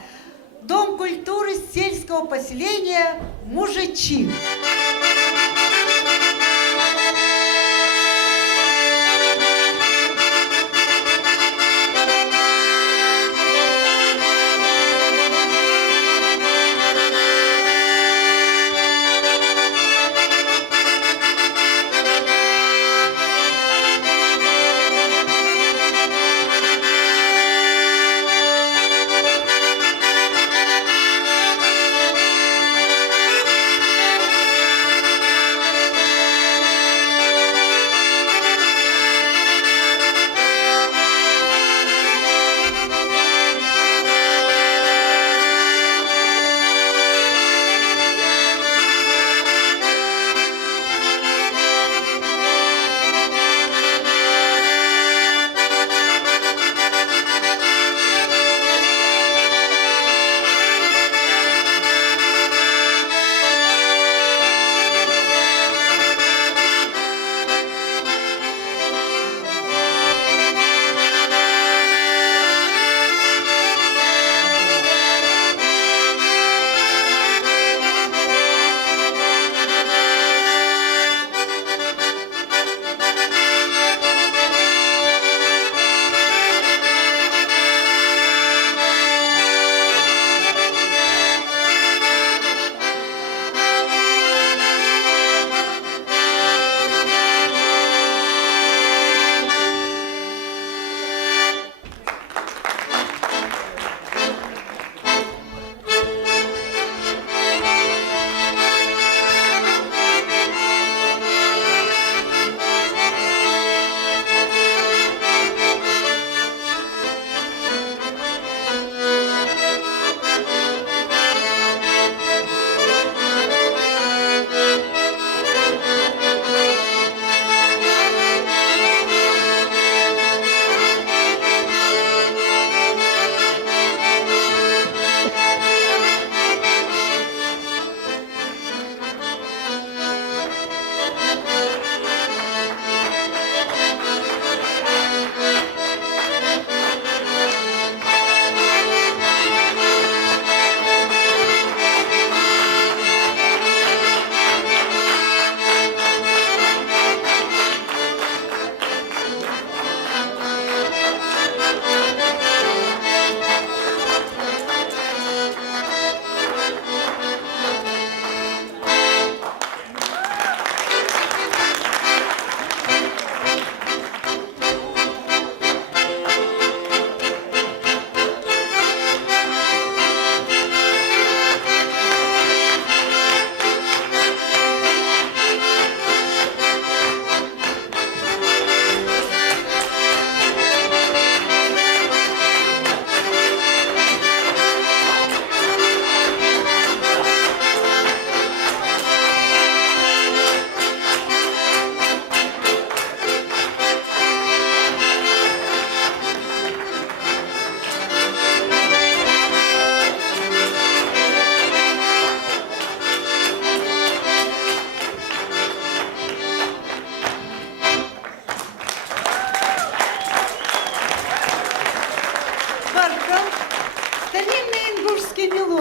Дом культуры сельского поселения Мужичи.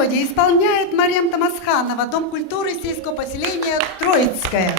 мелодии исполняет Марьям Тамасханова, Дом культуры сельского поселения Троицкое.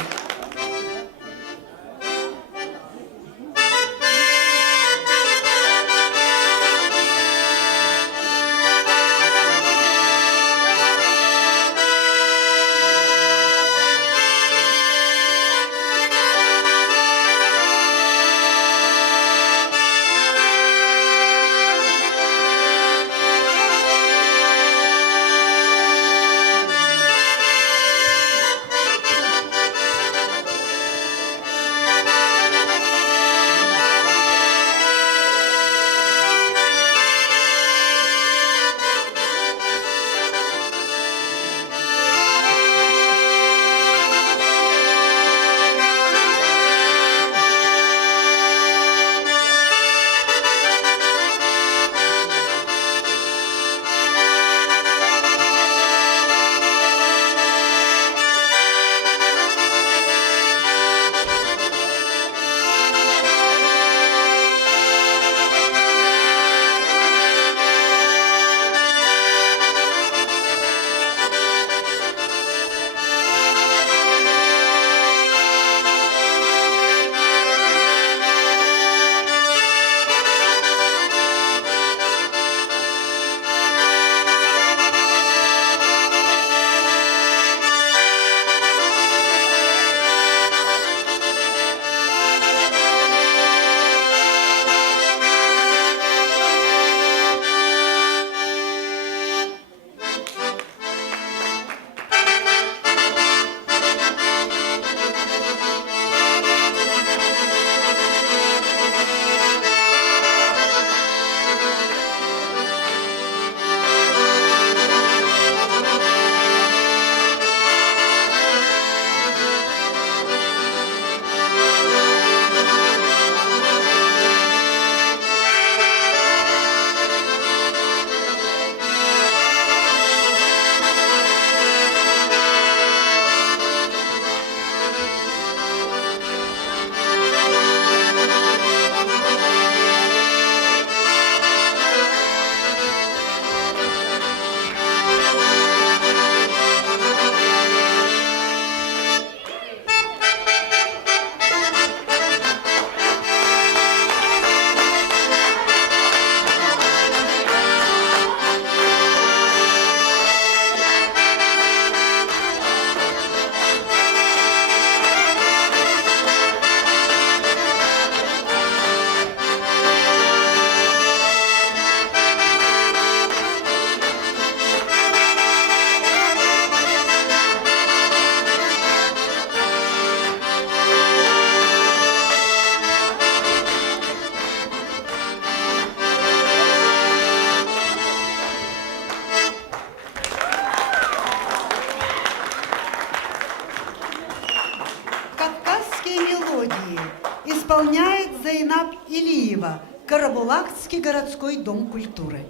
Булактский городской дом культуры.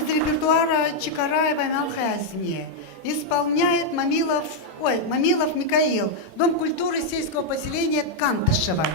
Из репертуара Чикараева «Мелхазни» исполняет Мамилов Микаил, Дом культуры сельского поселения Кантышева.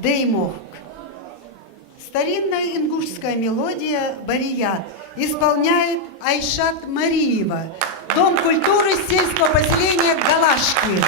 Деймовк. Старинная ингушская мелодия «Барият» исполняет Айшат Мариева, Дом культуры сельского поселения Галашки.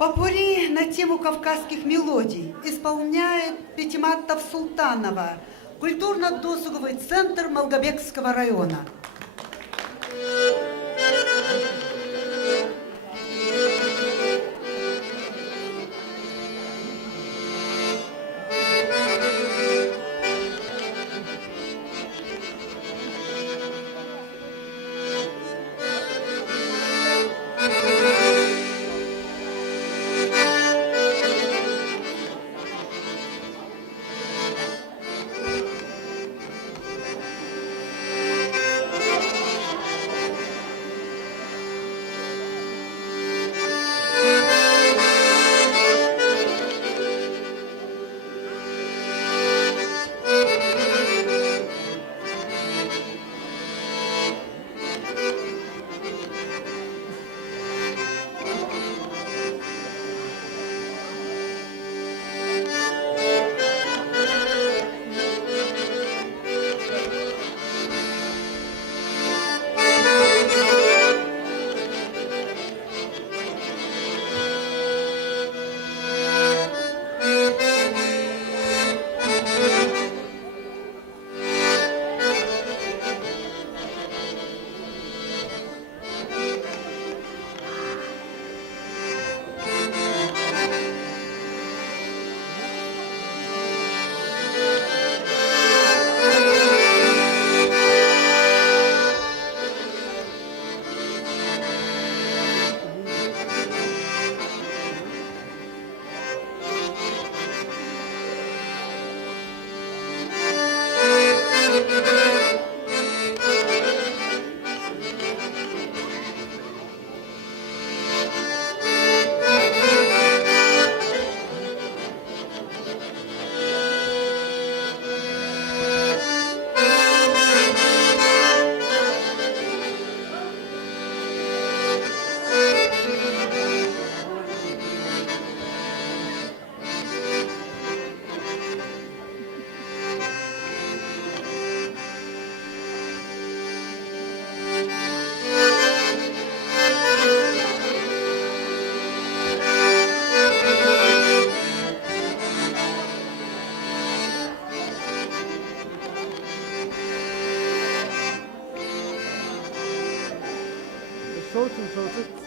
Попурри на тему кавказских мелодий исполняет Петиматтов Султанова, культурно-досуговый центр Малгобекского района.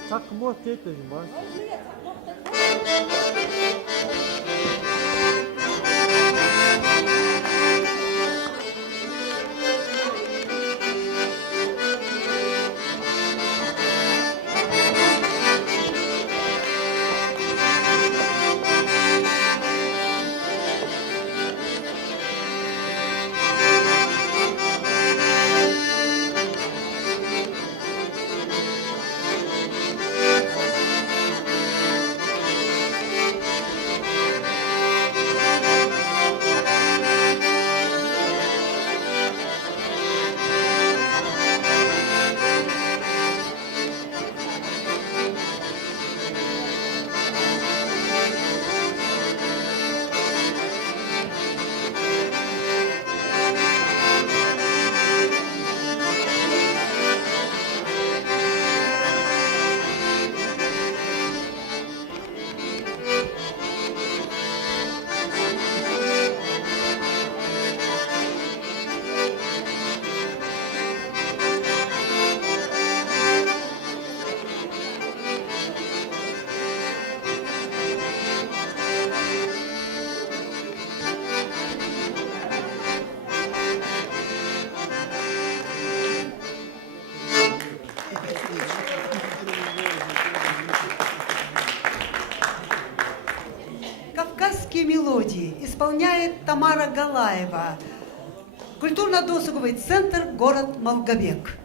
Çakma tekrar var. Кавказские мелодии исполняет Тамара Галаева. Культурно-досуговый центр, город Малгобек.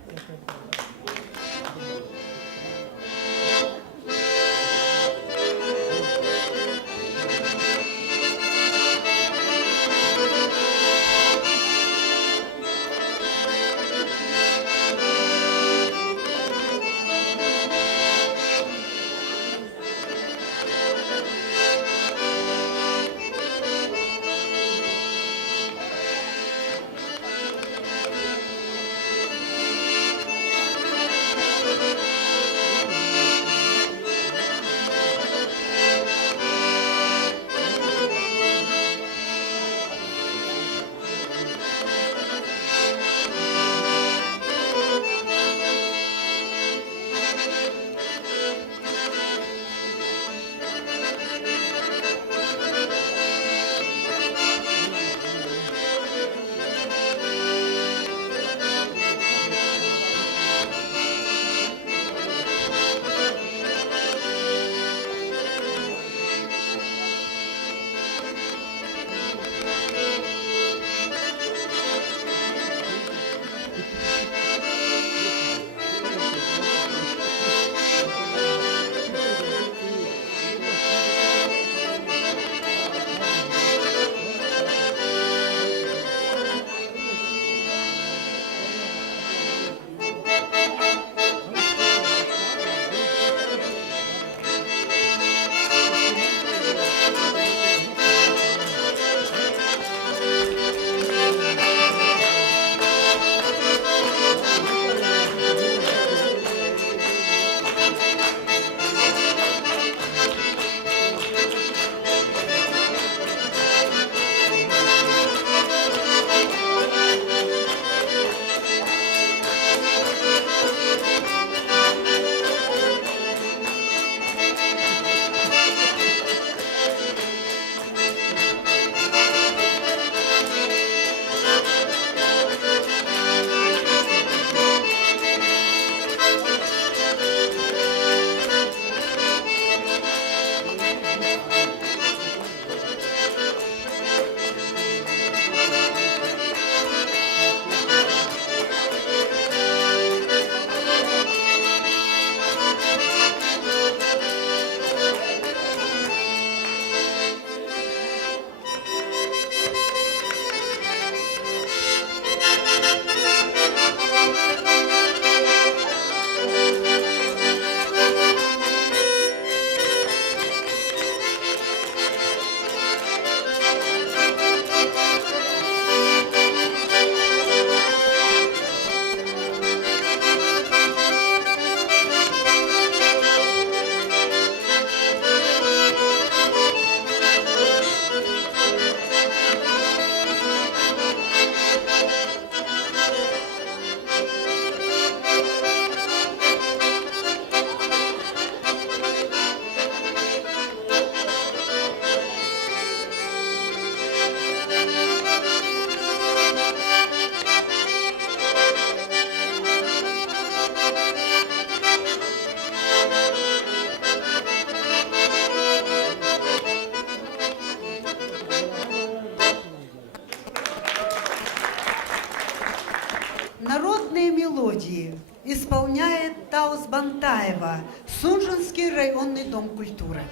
друзья, Сунжинский районный дом культуры.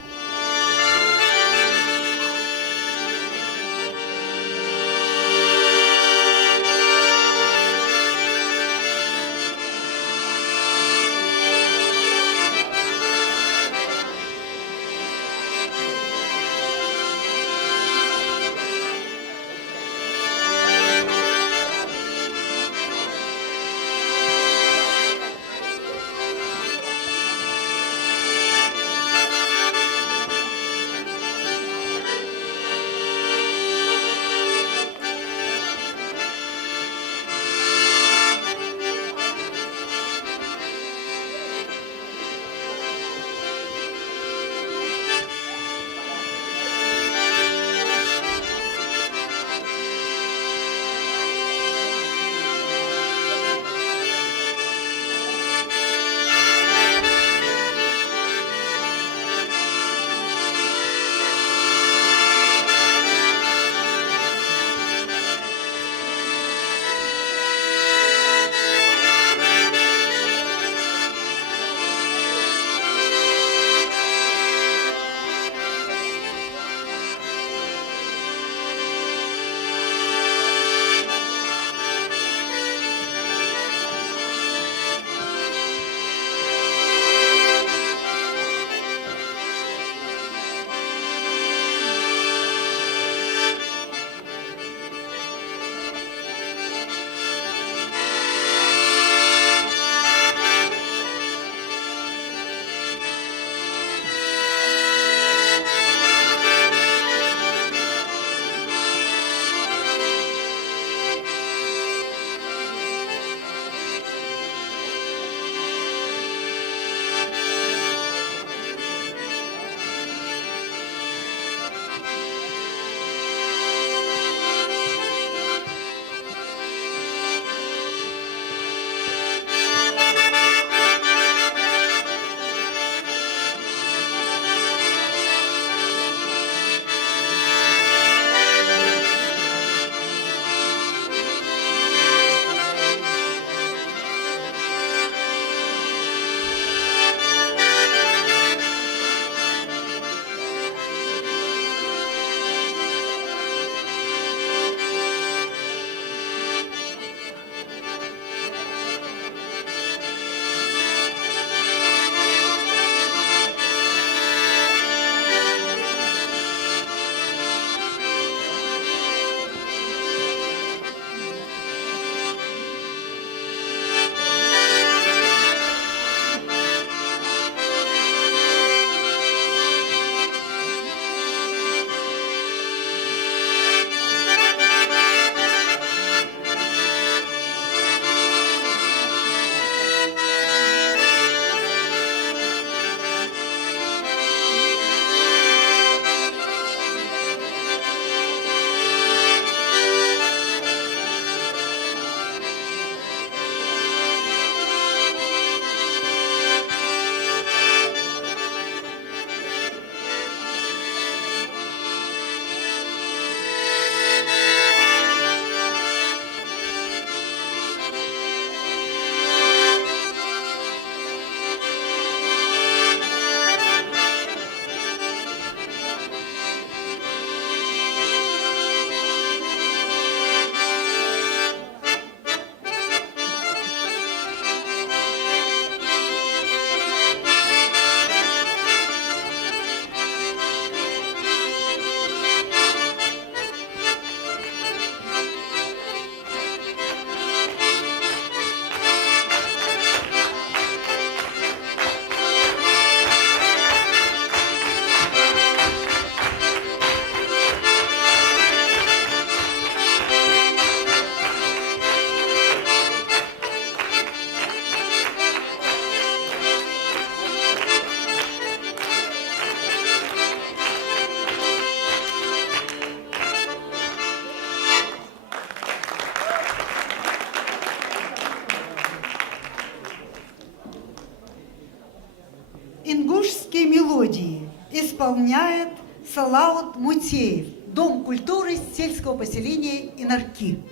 Ингушские мелодии исполняет Салаут Мутеев, Дом культуры сельского поселения Инарки.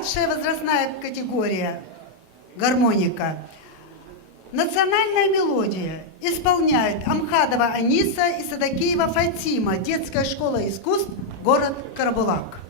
Младшая возрастная категория гармоника. Национальная мелодия исполняют Амхадова Аниса и Садакиева Фатима, детская школа искусств, город Карабулак.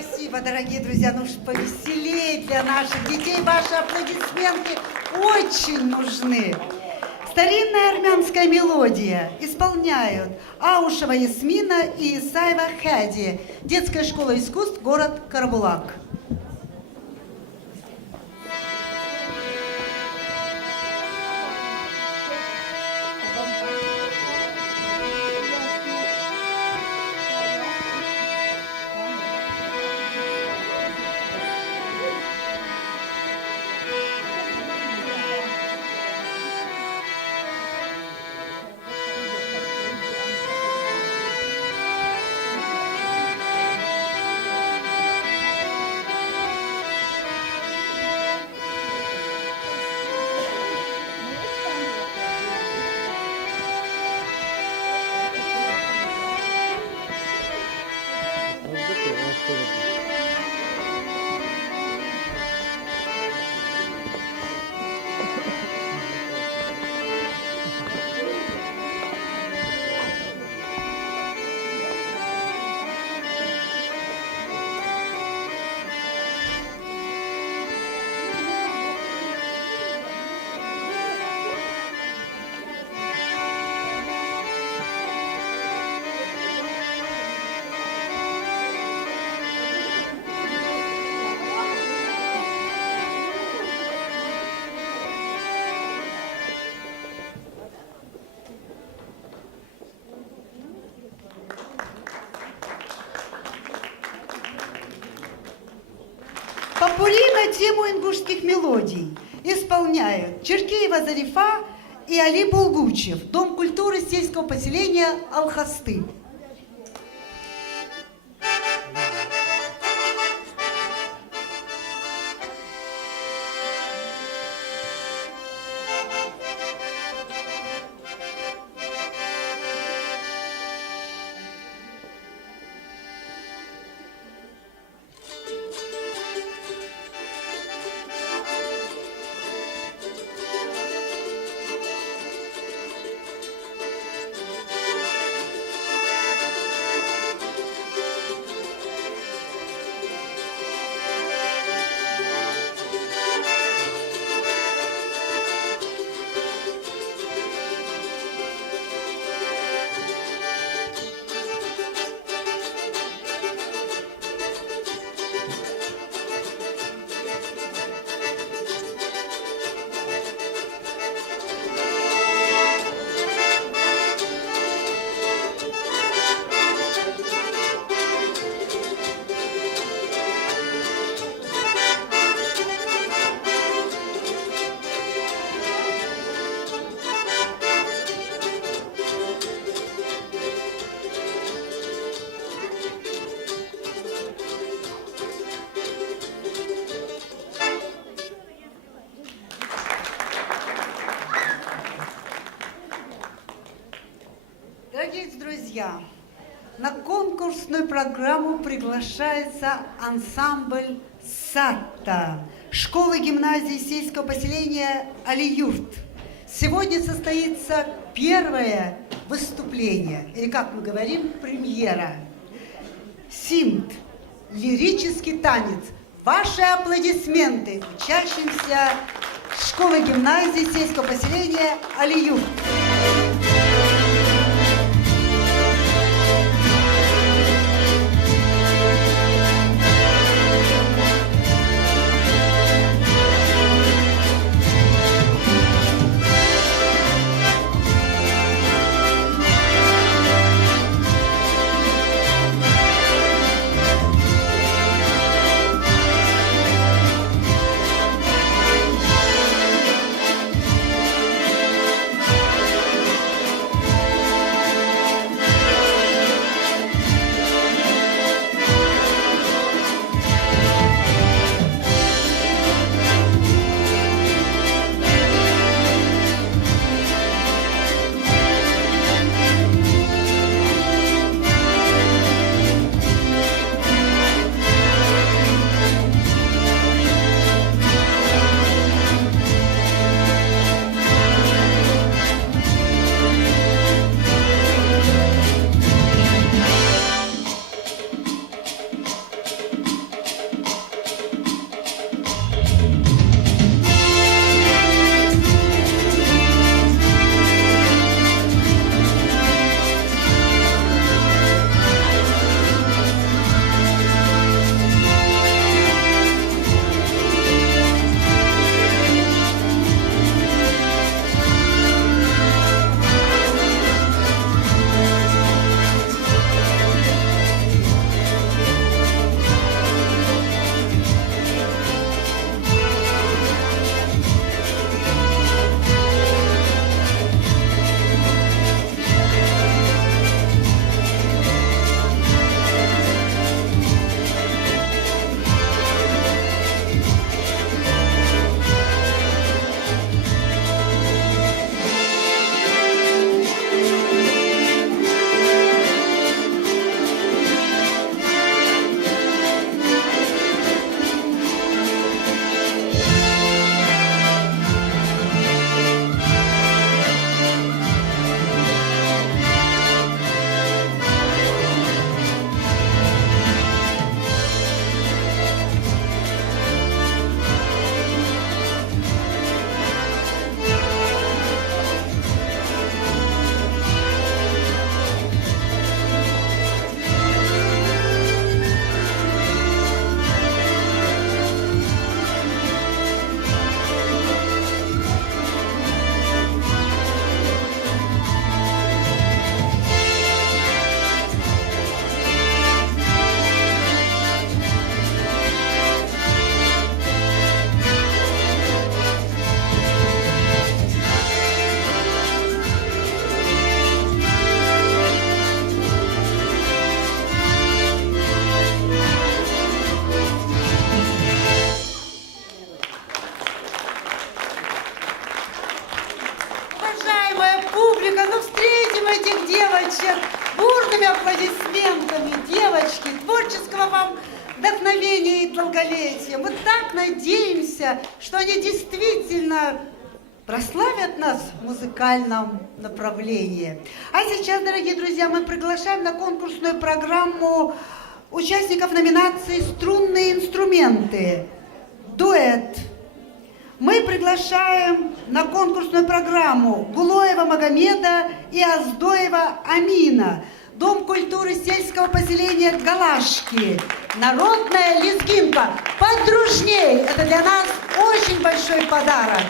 Спасибо, дорогие друзья. Ну что, повеселее для наших детей. Ваши аплодисменты очень нужны. Старинная армянская мелодия исполняют Аушева Ясмина и Исаева Хади. Детская школа искусств, город Карабулак. Попури на тему ингушских мелодий исполняют Черкеева Зарифа и Али Булгучев, Дом культуры сельского поселения Алхасты. друзья, на конкурсную программу приглашается ансамбль «Сатта» школы-гимназии сельского поселения Али-Юрт. Сегодня состоится первое выступление, или, как мы говорим, премьера. Симт, лирический танец. Ваши аплодисменты учащимся школы-гимназии сельского поселения Али-Юрт. бурными аплодисментами, девочки, творческого вам вдохновения и долголетия. Мы так надеемся, что они действительно прославят нас в музыкальном направлении. А сейчас, дорогие друзья, мы приглашаем на конкурсную программу участников номинации «Струнные инструменты», дуэт. Мы приглашаем на конкурсную программу Гулоева Магомеда и Аздоева Амина, Дом культуры сельского поселения Галашки, народная лезгинка. Подружней! Это для нас очень большой подарок.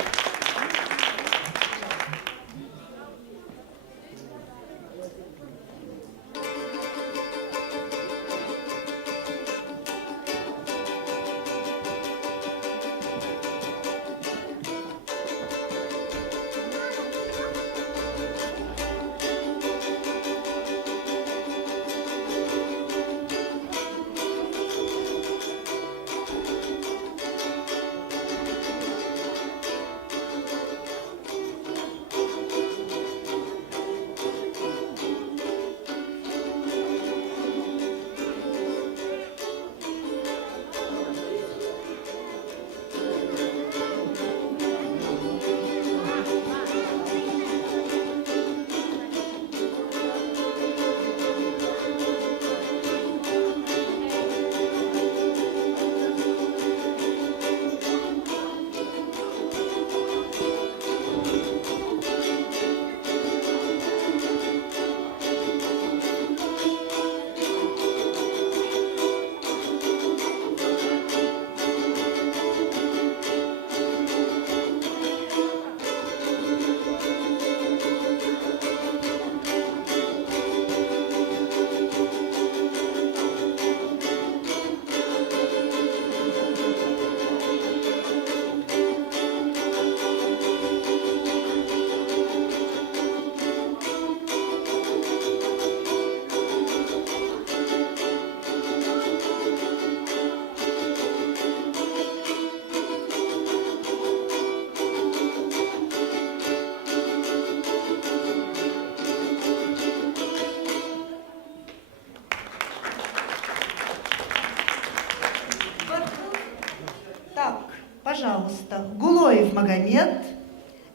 Магомед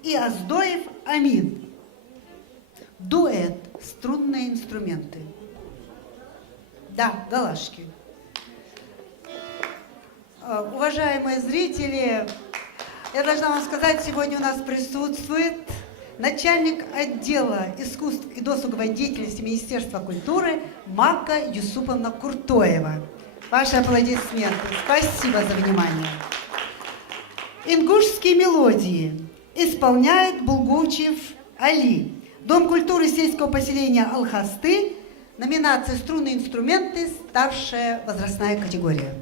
и Аздоев Амин. Дуэт «Струнные инструменты». Да, галашки. Уважаемые зрители, я должна вам сказать, сегодня у нас присутствует начальник отдела искусств и досуговой деятельности Министерства культуры Макка Юсуповна Куртоева. Ваши аплодисменты. Спасибо за внимание. Ингушские мелодии исполняет Булгучев Али. Дом культуры сельского поселения Алхасты. Номинация «Струнные инструменты. Старшая возрастная категория».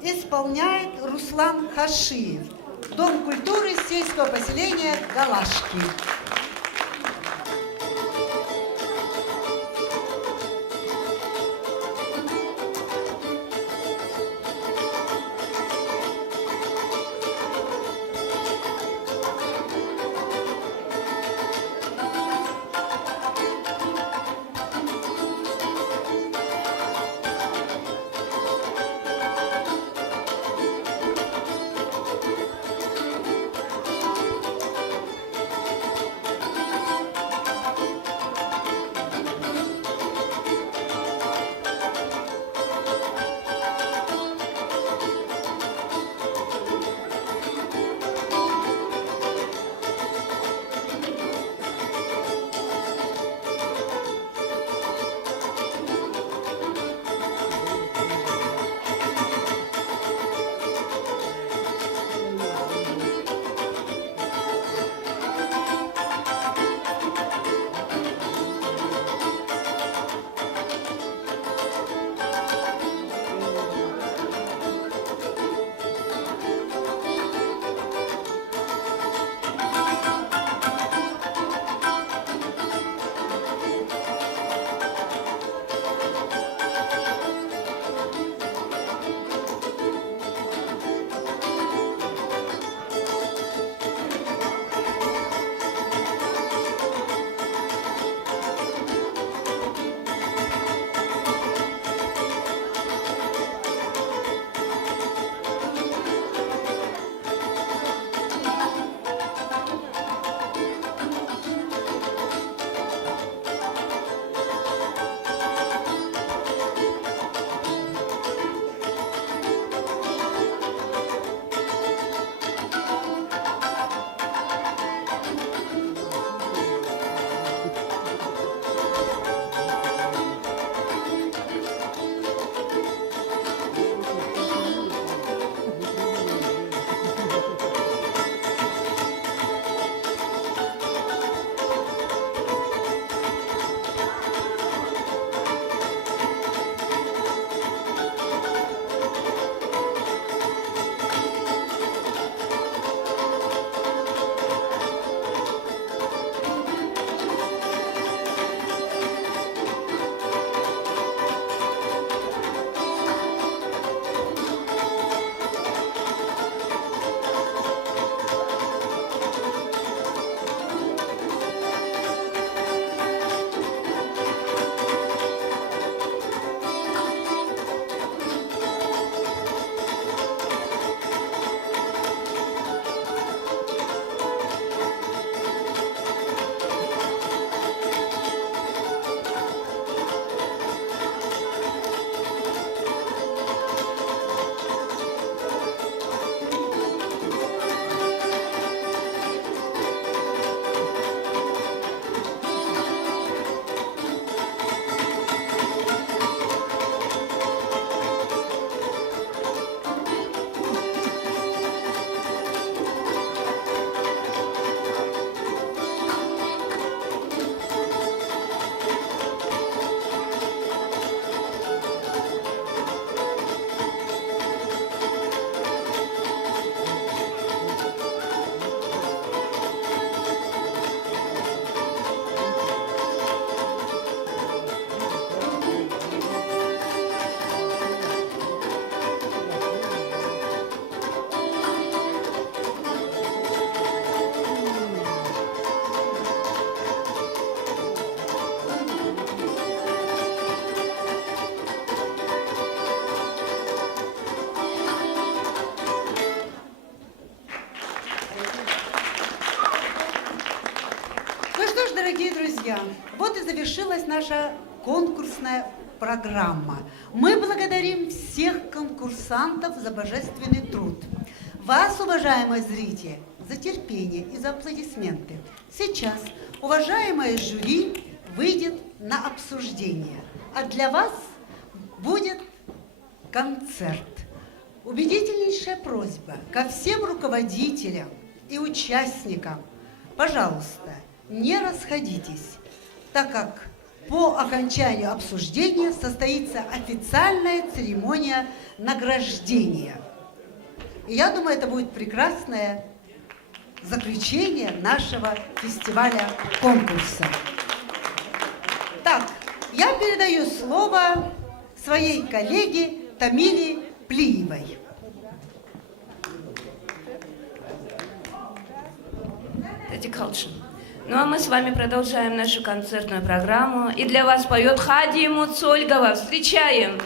Исполняет Руслан Хашиев. Дом культуры сельского поселения Галашки. дорогие друзья, вот и завершилась наша конкурсная программа. Мы благодарим всех конкурсантов за божественный труд. Вас, уважаемые зрители, за терпение и за аплодисменты. Сейчас уважаемое жюри выйдет на обсуждение, а для вас будет концерт. Убедительнейшая просьба ко всем руководителям и участникам: пожалуйста, не расходитесь, так как по окончанию обсуждения состоится официальная церемония награждения. И я думаю, это будет прекрасное заключение нашего фестиваля конкурса. Так, я передаю слово своей коллеге Тамиле Плиевой. Ну а мы с вами продолжаем нашу концертную программу. И для вас поет Хади Муцольгова. Встречаем!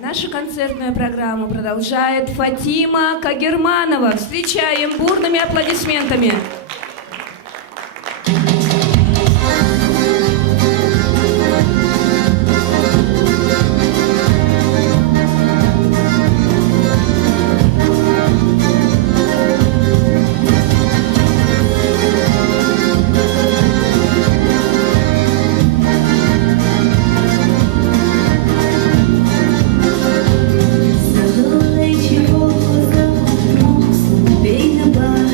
Нашу концертную программу продолжает Фатима Кагерманова. Встречаем бурными аплодисментами. Bem na barra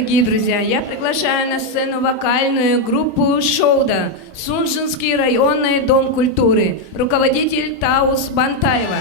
дорогие друзья, я приглашаю на сцену вокальную группу «Шоуда», Сунжинский районный дом культуры, руководитель Таус Бантаева.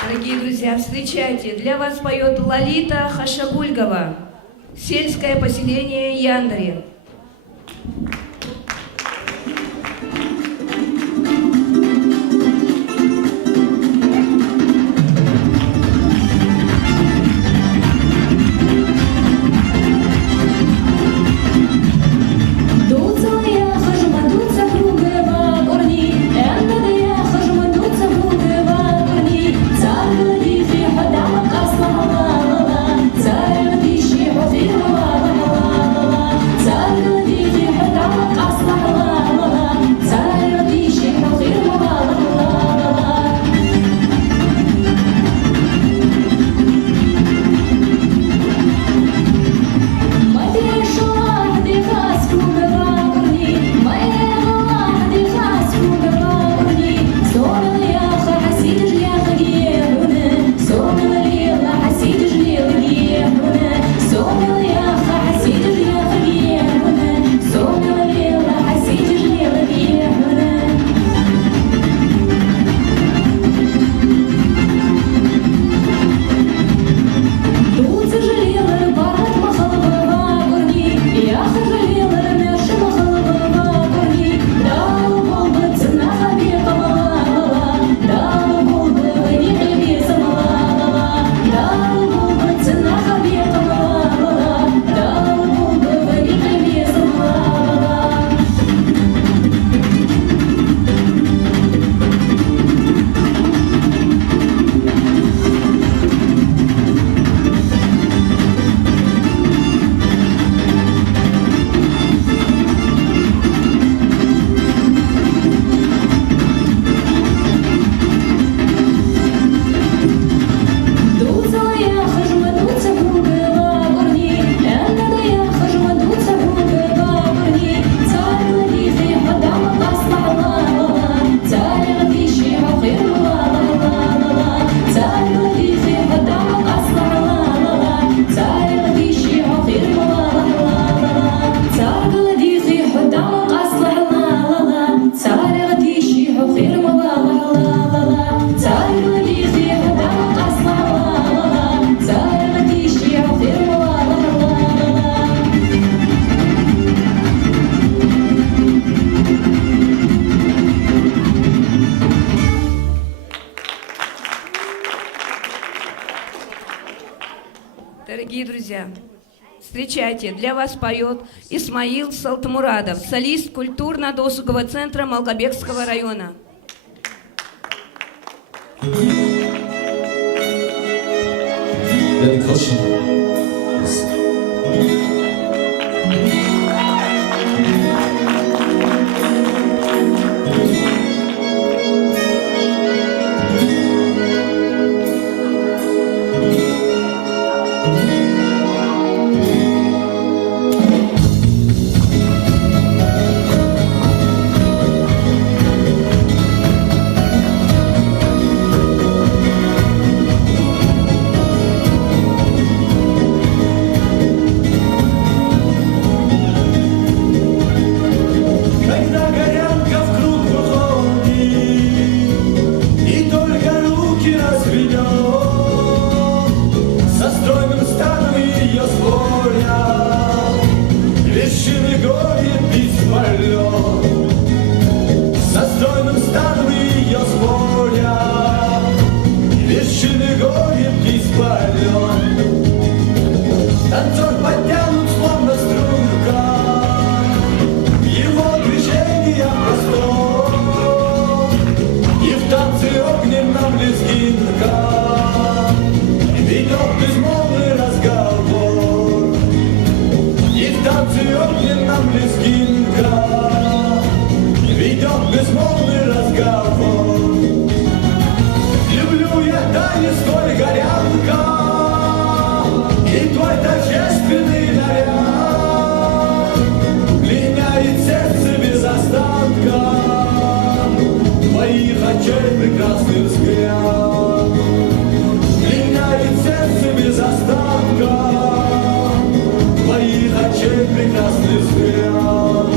Дорогие друзья, встречайте, для вас поет Лолита Хашагульгова, сельское поселение Яндари. Царь Встречайте, для вас поет Исмаил Салтмурадов, солист культурно-досугового центра Малгобекского района. Когда горянка в круг выходит и только руки разведет, со стройным станом ее спорят, вершины горит бесполет. Со стройным станом ее спорят, вершины горит бесполет. Танцор подтянут словно струнка, его движения простор, и в танце огненном лезгинка ведет безмолвный разговор. И в танце огненном лезгинка ведет безмолвный разговор. Люблю я танец твой, горянка, и твой торжественный наряд пленяет сердце без остатка твоих очей прекрасный взгляд. Пленяет сердце без остатка твоих очей прекрасный взгляд.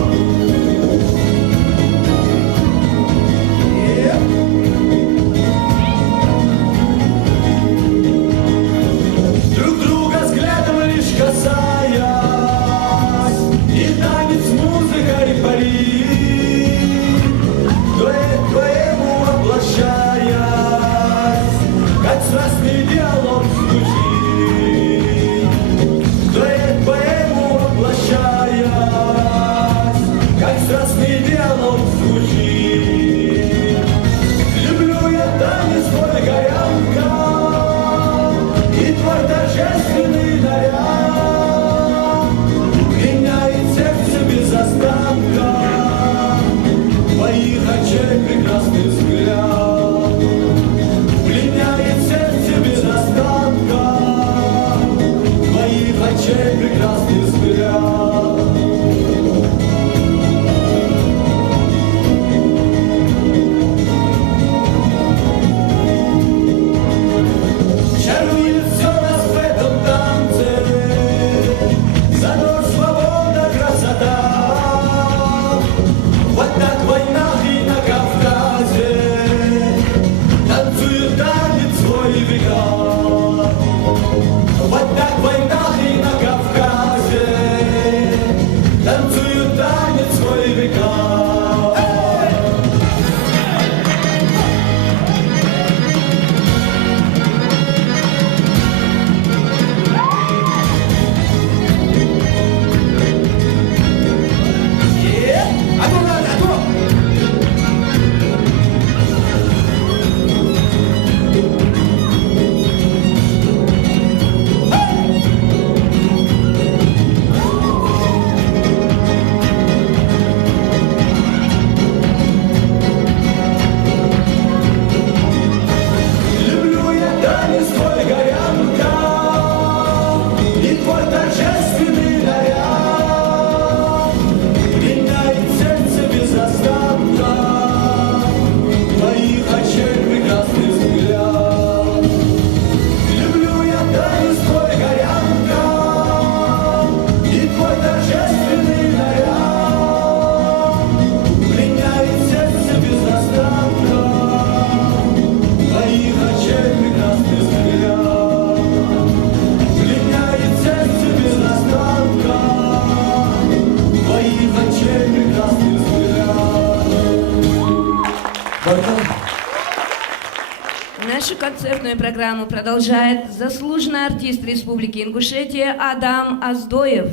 Нашу концертную программу продолжает заслуженный артист Республики Ингушетия Адам Аздоев.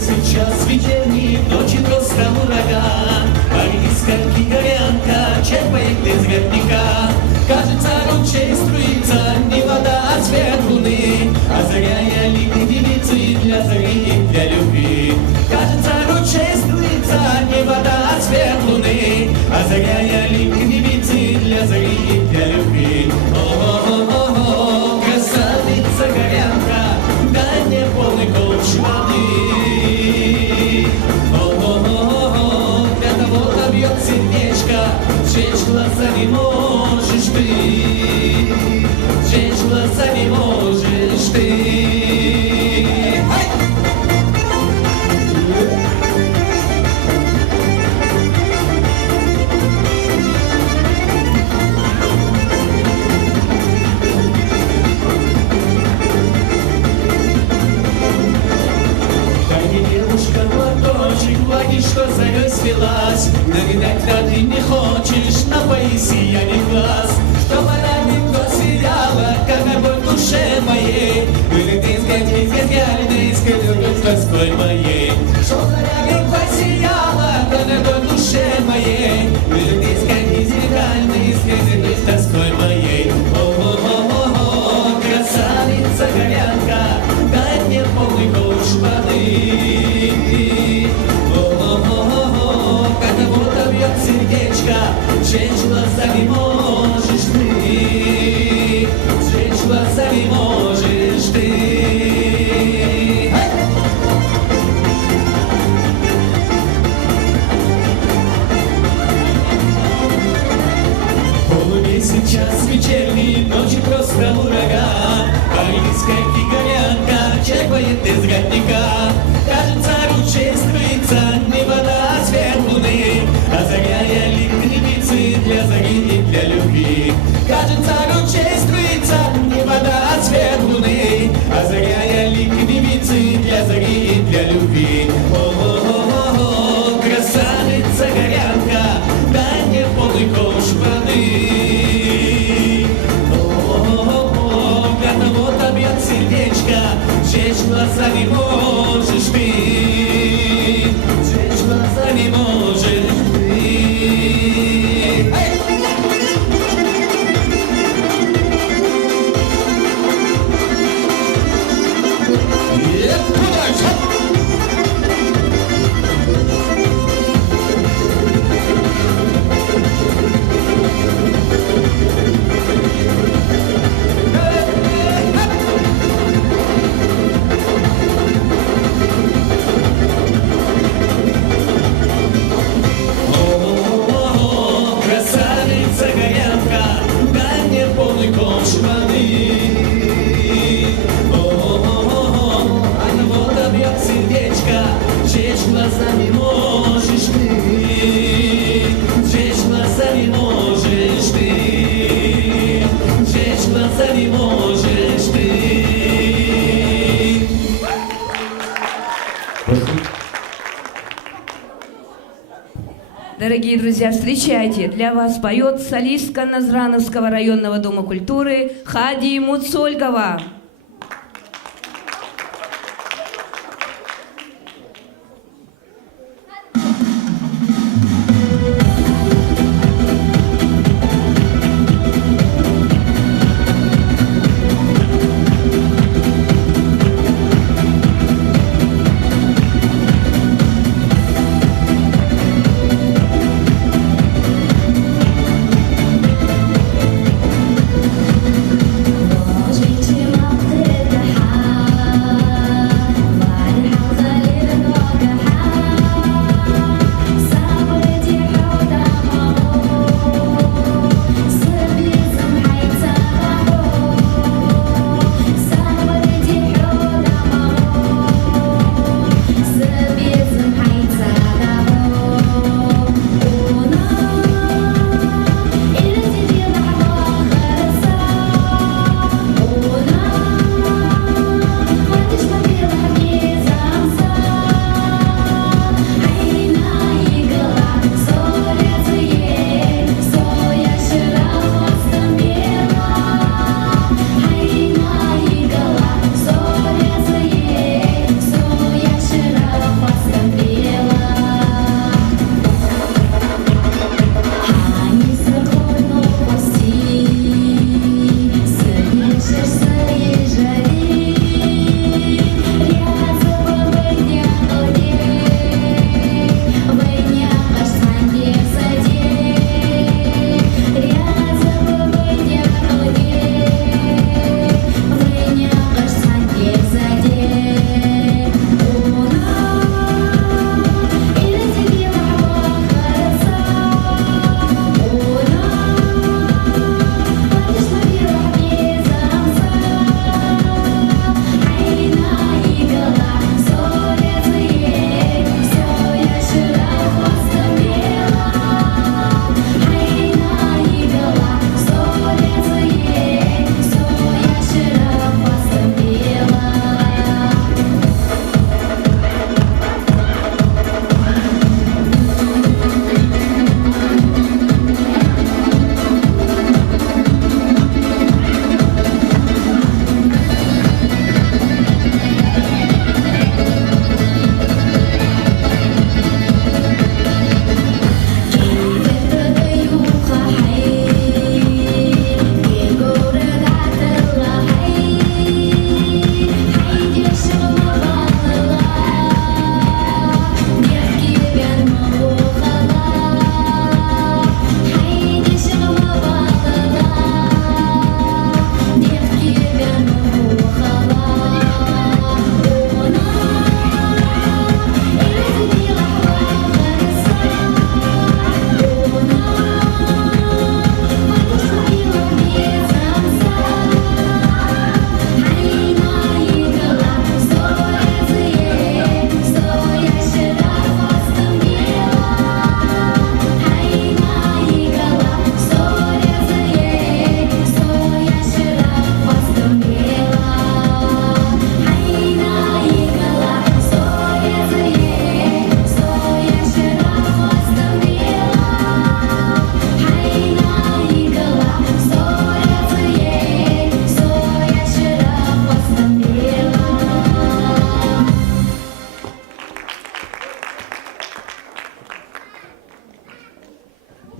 Сейчас вечерний, ночи просто ураган, Алискальки горянка черпает из верняка. Кажется, ручей струится, не вода, а свет луны, озаряя лики девицы для зари и для любви. Кажется, ручей струится, не вода, а свет луны, озаряя лики девицы для зари и для любви. О-о-о-о, красавица горянка, дай мне полный ковш воды. Для того-то бьет сердечко, жечь глаза не можешь ты, жечь глаза не можешь ты. Влаги, что зарей свелась, но видать, да ты не хочешь, напои сияние глаз, чтобы раненько сияла, как огонь в душе моей, или ты с тоской моей, чтобы раненько сияла, как огонь в душе моей, или ты с тоской моей. О-о-о-о, красавица горянка, дай мне полный ковш воды. Кого-то бьет сердечко, жечь глаза не можешь ты, жечь глаза не можешь ты. Полумесяц, час вечерний, ночи просто ураган, Алискальки горянка черпает из родника. Кажется, ручей струится, не вода, а свет луны, озаряя лик девицы для зари и для любви. Кажется, ручей струится, не вода, а свет луны, озаряя лик девицы для зари и для любви. О-о-о-о, красавица горянка, дай мне полный ковш воды. О-о-о-о, для того-то бьет сердечко, жечь глаза не можешь ты, жечь глаза не можешь ты. Красавица горянка, дай мне полный ковш воды. О-о-о-о, от того-то бьет сердечко, жечь глаза не можешь ты, жечь глаза не можешь ты, жечь глаза не можешь ты. Дорогие друзья, встречайте, для вас поет солистка Назрановского районного дома культуры Хади Муцольгова. Возьмите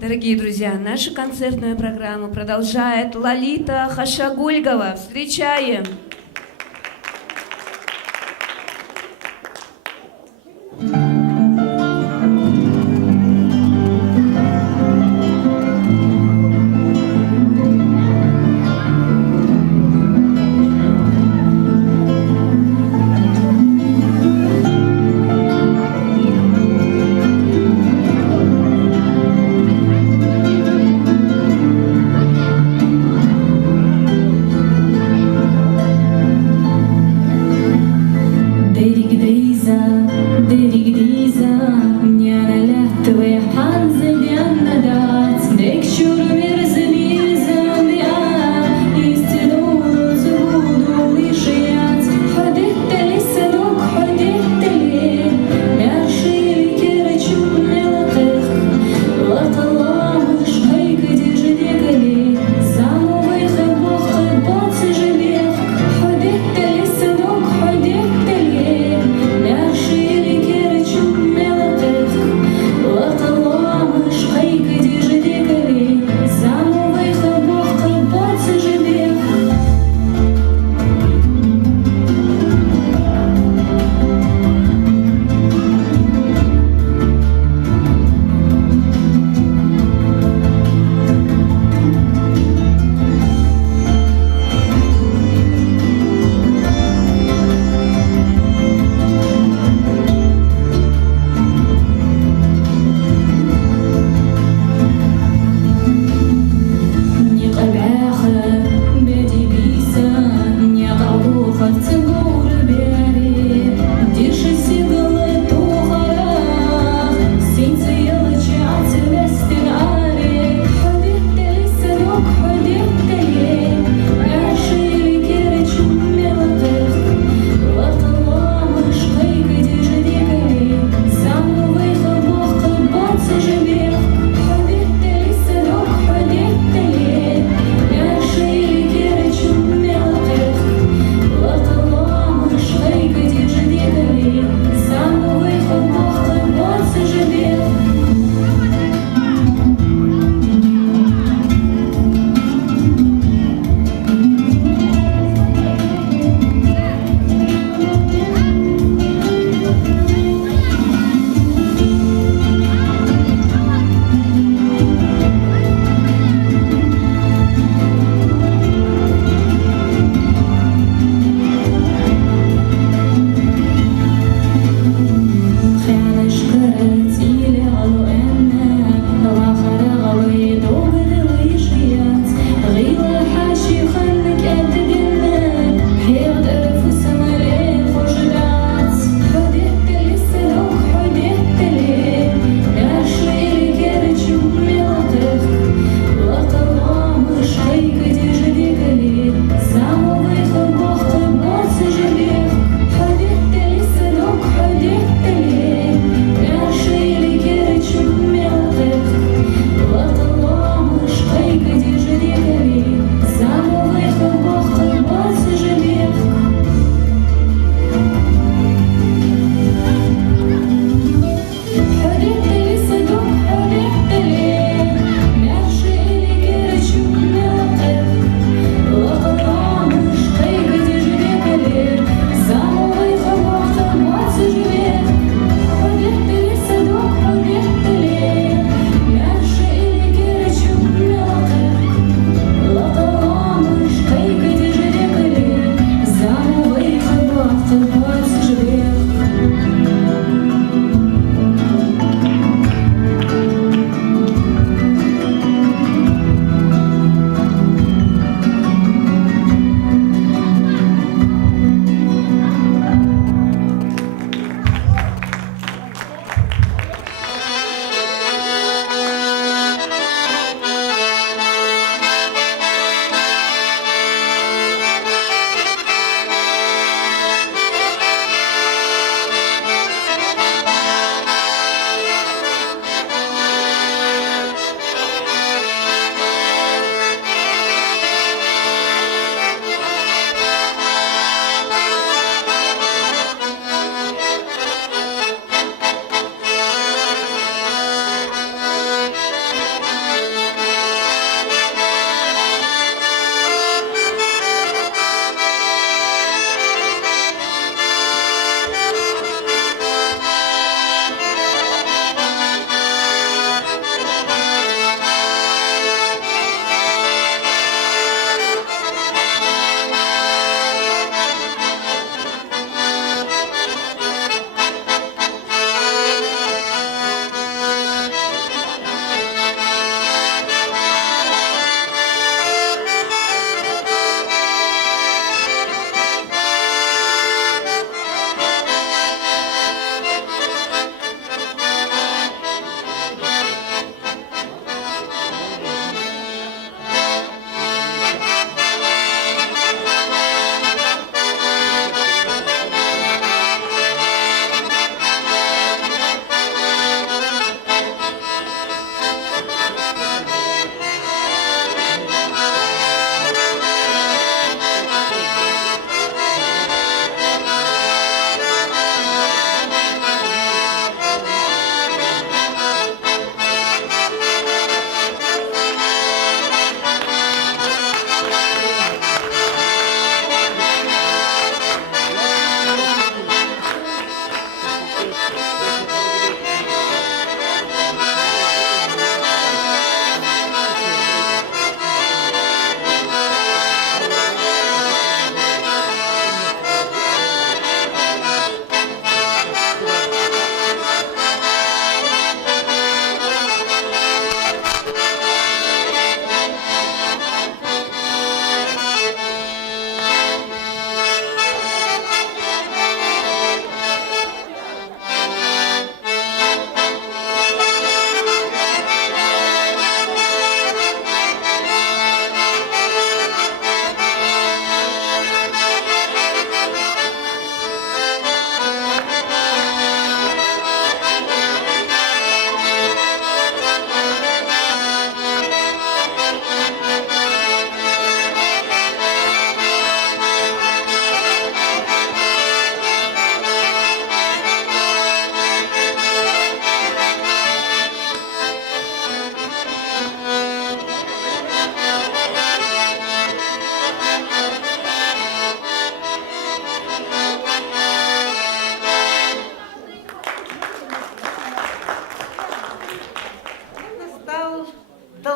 Дорогие друзья, нашу концертную программу продолжает Лолита Хашагульгова. Встречаем!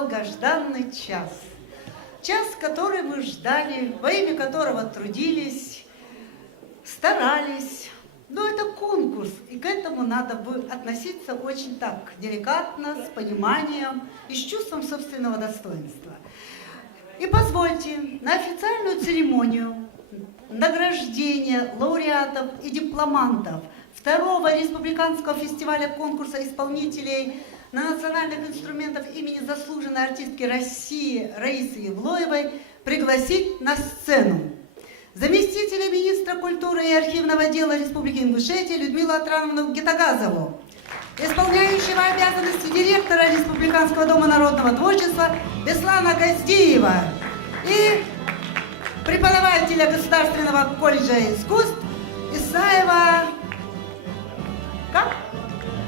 долгожданный час. Час, который мы ждали, во имя которого трудились, старались. Но это конкурс, и к этому надо относиться очень так, деликатно, с пониманием и с чувством собственного достоинства. И позвольте на официальную церемонию награждения лауреатов и дипломантов второго республиканского фестиваля конкурса исполнителей на национальных инструментах имени заслуженной артистки России Раисы Евлоевой пригласить на сцену заместителя министра культуры и архивного дела Республики Ингушетия Людмилу Атрановну Гетагазову, исполняющего обязанности директора Республиканского дома народного творчества Беслана Газдиева и преподавателя Государственного колледжа искусств Исаева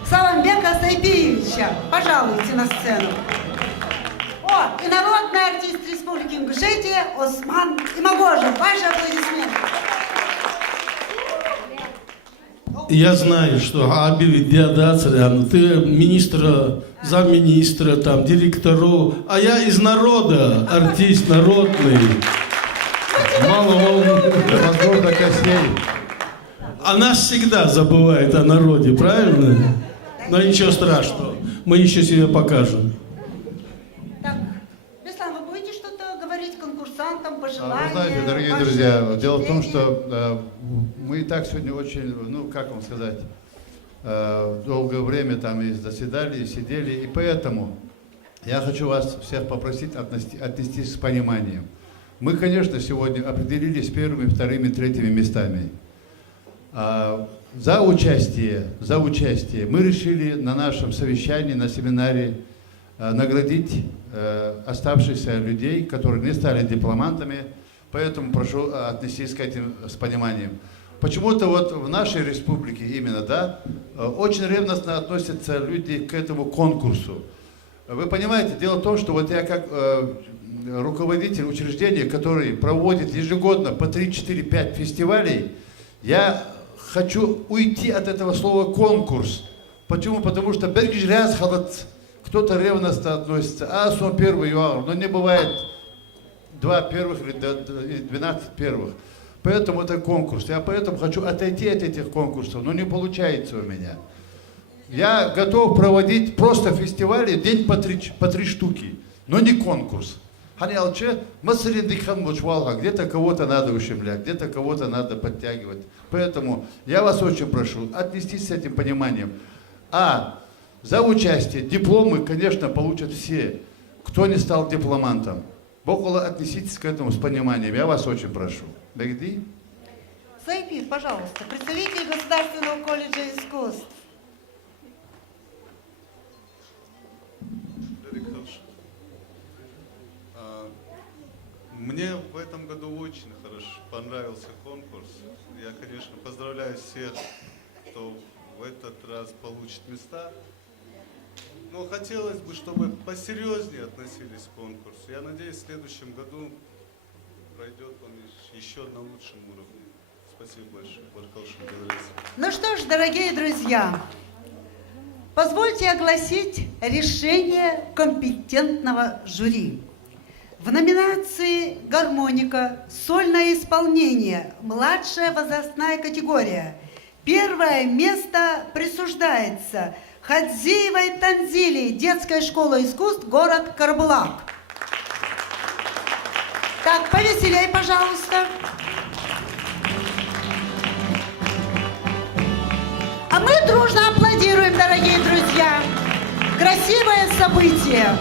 Саламбека Сайпиевича. Пожалуйте на сцену. И народный артист Республики Ингушетия Осман Имагожев. Ваши аплодисменты. Я знаю, что Аби Видеодацарян, ты министра, замминистра, там, директору, а я из народа, артист народный. Мало Возможно, костей. Она всегда забывает о народе, правильно? Но ничего страшного, мы еще себе покажем. Так, Беслан, вы будете что-то говорить конкурсантам, пожелания? Вы знаете, дорогие друзья, дело в том, что мы и так сегодня очень, ну, как вам сказать, долгое время там и заседали, и сидели, и поэтому я хочу вас всех попросить отнестись с пониманием. Мы, конечно, сегодня определились первыми, вторыми, третьими местами. За участие мы решили на нашем совещании, на семинаре наградить оставшихся людей, которые не стали дипломантами, поэтому прошу отнестись к этим с пониманием. Почему-то вот в нашей республике именно, да, очень ревностно относятся люди к этому конкурсу. Вы понимаете, дело в том, что вот я как руководитель учреждения, который проводит ежегодно по 3, 4, 5 фестивалей, я хочу уйти от этого слова «конкурс». Почему? Потому что кто-то ревностно относится, а сон первый юар, но не бывает 2 первых или 12 первых. Поэтому это конкурс. Я поэтому хочу отойти от этих конкурсов, но не получается у меня. Я готов проводить просто фестивали день по 3 штуки, но не конкурс. Где-то кого-то надо ущемлять, где-то кого-то надо подтягивать. Поэтому я вас очень прошу отнестись с этим пониманием. А за участие дипломы, конечно, получат все, кто не стал дипломантом. Около отнеситесь к этому с пониманием. Я вас очень прошу. Бегди. Сайпи, пожалуйста, представитель Государственного колледжа искусств. Мне в этом году очень хорошо понравился конкурс. Я, конечно, поздравляю всех, кто в этот раз получит места. Но хотелось бы, чтобы посерьезнее относились к конкурсу. Я надеюсь, в следующем году пройдет он еще на лучшем уровне. Спасибо большое. Ну что ж, дорогие друзья, позвольте огласить решение компетентного жюри. В номинации «Гармоника. Сольное исполнение. Младшая возрастная категория». Первое место присуждается Хадзиевой Танзили, детская школа искусств, город Карабулак. Так, повеселей, пожалуйста. А мы дружно аплодируем, дорогие друзья. Красивое событие.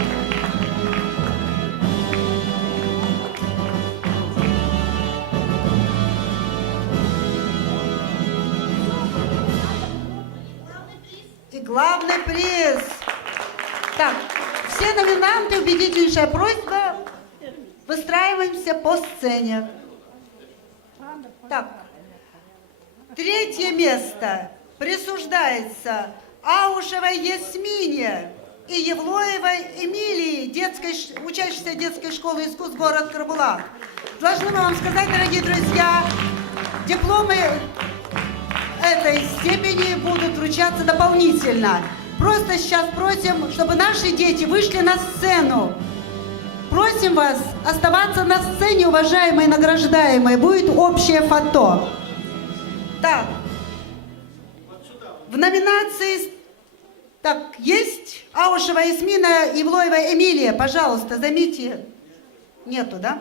Главный приз. Так, все номинанты, убедительнейшая просьба, выстраиваемся по сцене. Так, третье место присуждается Аушевой Ясмине и Евлоевой Эмилии, учащейся детской школы искусств, город Карабулак. Должны мы вам сказать, дорогие друзья, дипломы этой степени будут вручаться дополнительно. просто сейчас просим, чтобы наши дети вышли на сцену. Просим вас оставаться на сцене, уважаемые награждаемые. Будет общее фото. Так. В номинации... Так, есть Аушева Ясмина, Ивлоева Эмилия. Пожалуйста, займите. Нету, да?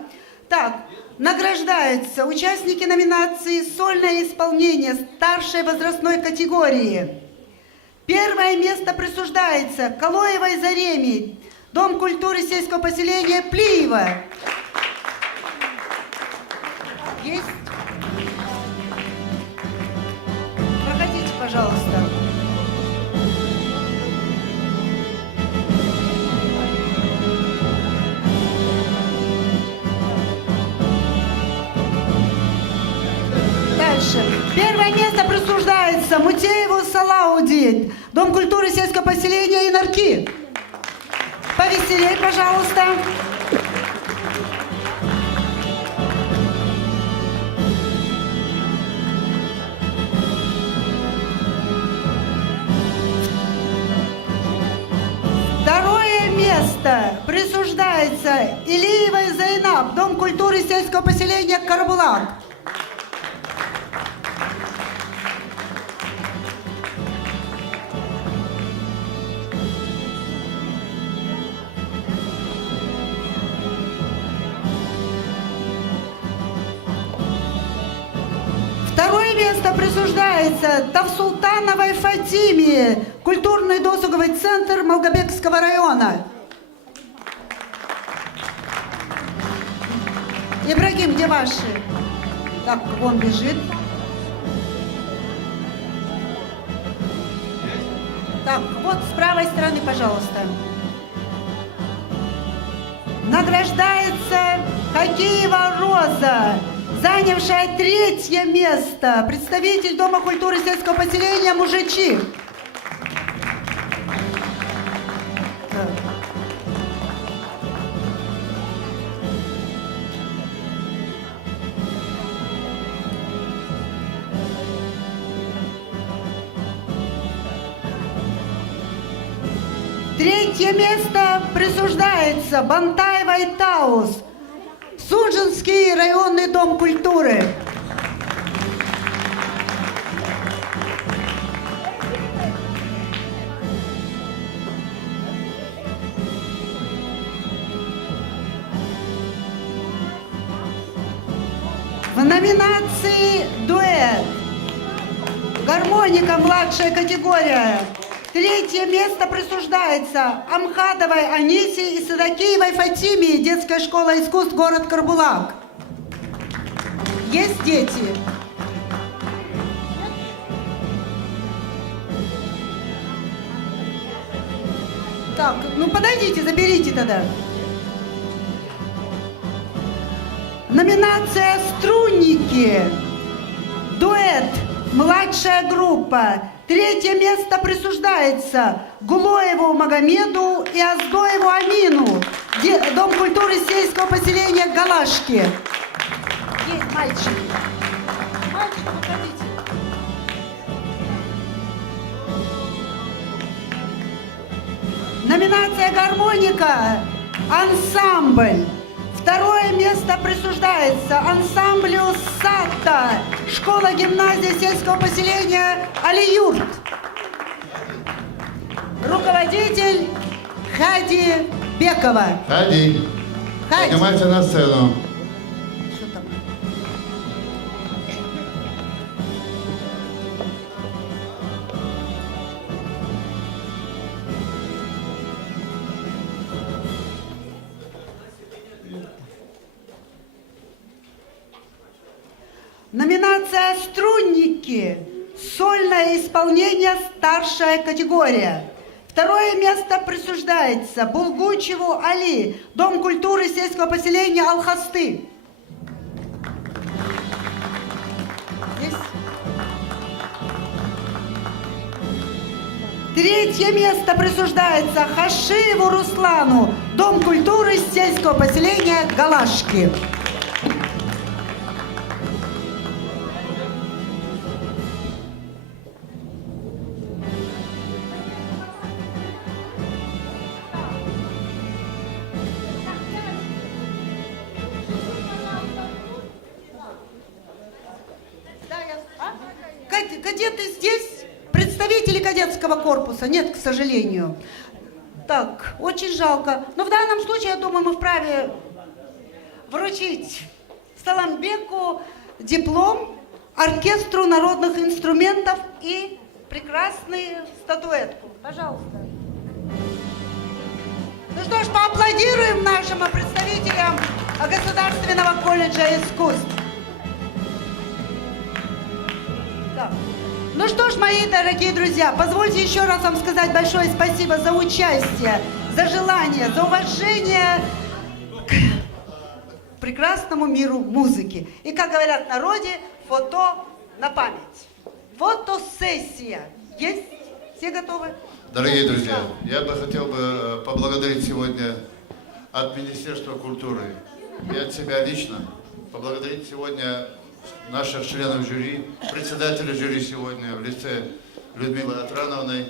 Так, награждаются участники номинации «Сольное исполнение» старшей возрастной категории. Первое место присуждается Калоевой Зареме, Дом культуры сельского поселения Плиева. Есть? Проходите, пожалуйста. Дальше. Первое место присуждается Мутееву Салауди, Дом культуры сельского поселения Инарки. Повеселей, пожалуйста. Второе место присуждается Илиевой Зайнаб, Дом культуры сельского поселения Карабулак. Второе место присуждается Тавсултановой Фатиме, культурный досуговый центр Малгобекского района. Ибрагим, где ваши? Так, вон бежит. Так, вот с правой стороны, пожалуйста. Награждается Хакиева Роза, занявшая третье место, представитель Дома культуры сельского поселения Мужичи. Третье место присуждается Бантаевой Таус, Сунжинский районный дом культуры. В номинации «Дуэт» гармоника младшая категория. Третье место присуждается Амхадовой Анисе и Садакиевой Фатиме, детская школа искусств, город Карбулак. Есть дети? Так, ну подойдите, заберите тогда. Номинация «Струнники». Дуэт, младшая группа. Третье место присуждается Гулоеву Магомеду и Аздоеву Амину, Дом культуры сельского поселения Галашки. Есть мальчики. Мальчики, выходите. Номинация «Гармоника», ансамбль. Второе место присуждается ансамблю «Сатта», школа-гимназия сельского поселения Алиюрт. Руководитель Хади Бекова. Хади, поднимайся на сцену. Что там? Номинация «Струнники». Сольное исполнение, старшая категория. Второе место присуждается Булгучеву Али, Дом культуры сельского поселения Алхасты. Здесь. Третье место присуждается Хашиеву Руслану, Дом культуры сельского поселения Галашки. кадеты здесь? Представители кадетского корпуса? Нет, к сожалению. Так, очень жалко. Но в данном случае, я думаю, мы вправе вручить Саламбеку диплом, оркестру народных инструментов и прекрасную статуэтку. Пожалуйста. Ну что ж, поаплодируем нашим представителям Государственного колледжа искусств. Так. Ну что ж, мои дорогие друзья, позвольте еще раз вам сказать большое спасибо за участие, за желание, за уважение к прекрасному миру музыки. И, как говорят в народе, фото на память. Фотосессия. Есть? Все готовы? Дорогие друзья, я бы хотел поблагодарить сегодня от Министерства культуры и от себя лично, поблагодарить сегодня наших членов жюри, председателя жюри сегодня в лице Людмилы Атрановны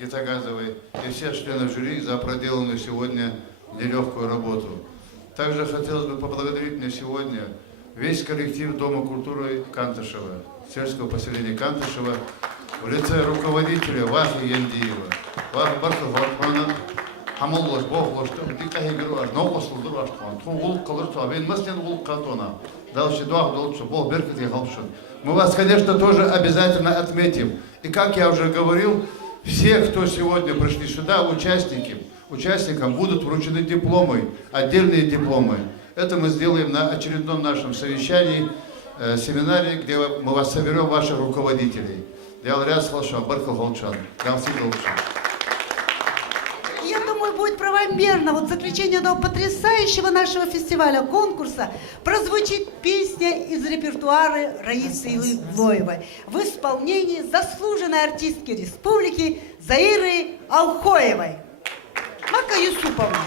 Гетагазовой и всех членов жюри за проделанную сегодня нелегкую работу. Также хотелось бы поблагодарить мне сегодня весь коллектив Дома культуры Кантышева, сельского поселения Кантышева, в лице руководителя Вахи Яндиева, Вах Бархаватмана, Хамуллаш, Бохлаш, Дикахигру, Нокослуду, Аштхан, Тугул, Калырту, Авен Маслен, Вул Катона, Дальше Дуах Долчу, Бог Беркет и Халшин. Мы вас, конечно, тоже обязательно отметим. И как я уже говорил, все, кто сегодня пришли сюда, участникам будут вручены дипломы, отдельные дипломы. Это мы сделаем на очередном нашем совещании, семинаре, где мы вас соберем, ваших руководителей. Ялряс Халшан, Баркал Халшан, Галсин Халшан. Я думаю, будет правомерно вот в заключение этого потрясающего нашего фестиваля, конкурса, прозвучит песня из репертуара Раисы Илоевой в исполнении заслуженной артистки республики Заиры Алхоевой. Мака Юсуповна.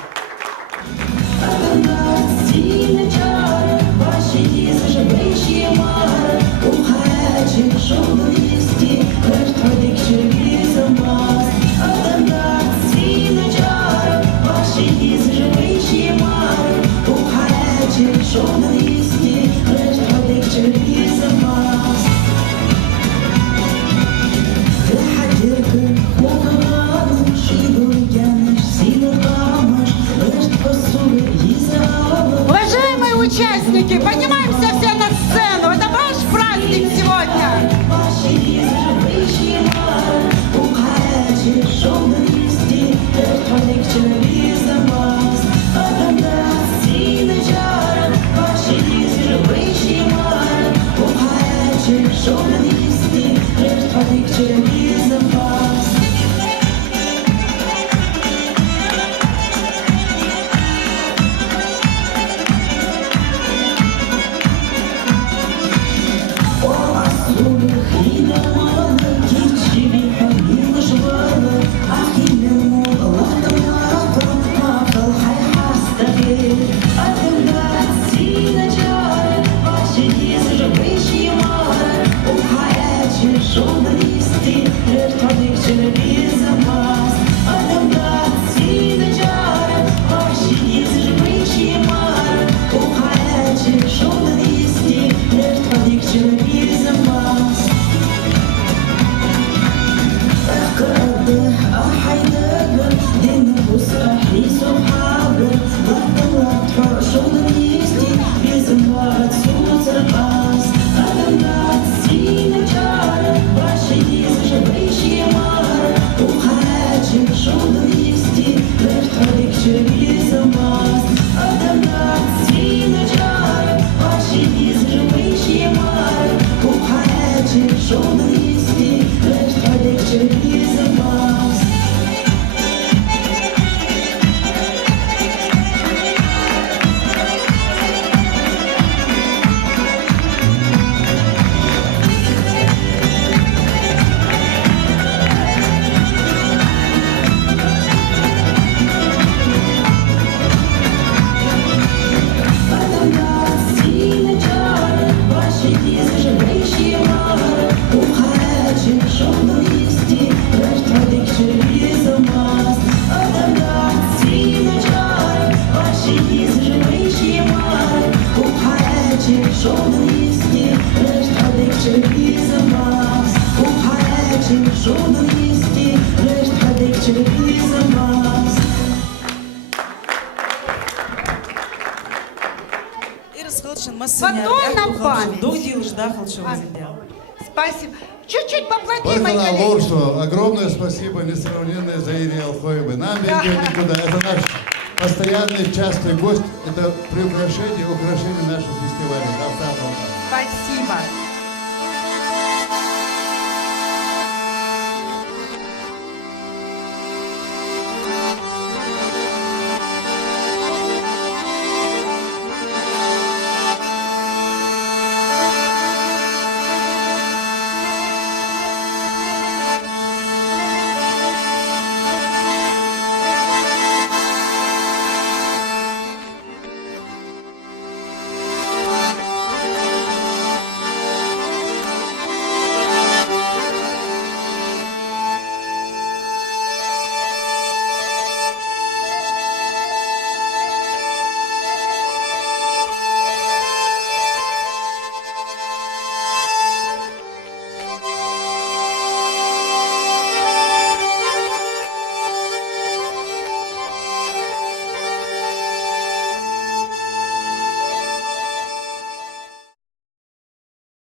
Потом на память. Спасибо. Чуть-чуть поплати, мои Бархана коллеги. Лорсу, огромное спасибо, несравненное Заире Алхоевой. Нам без нее никуда. Это наш постоянный, частый гость. Это приукрашение, украшение нашего фестиваля. Спасибо.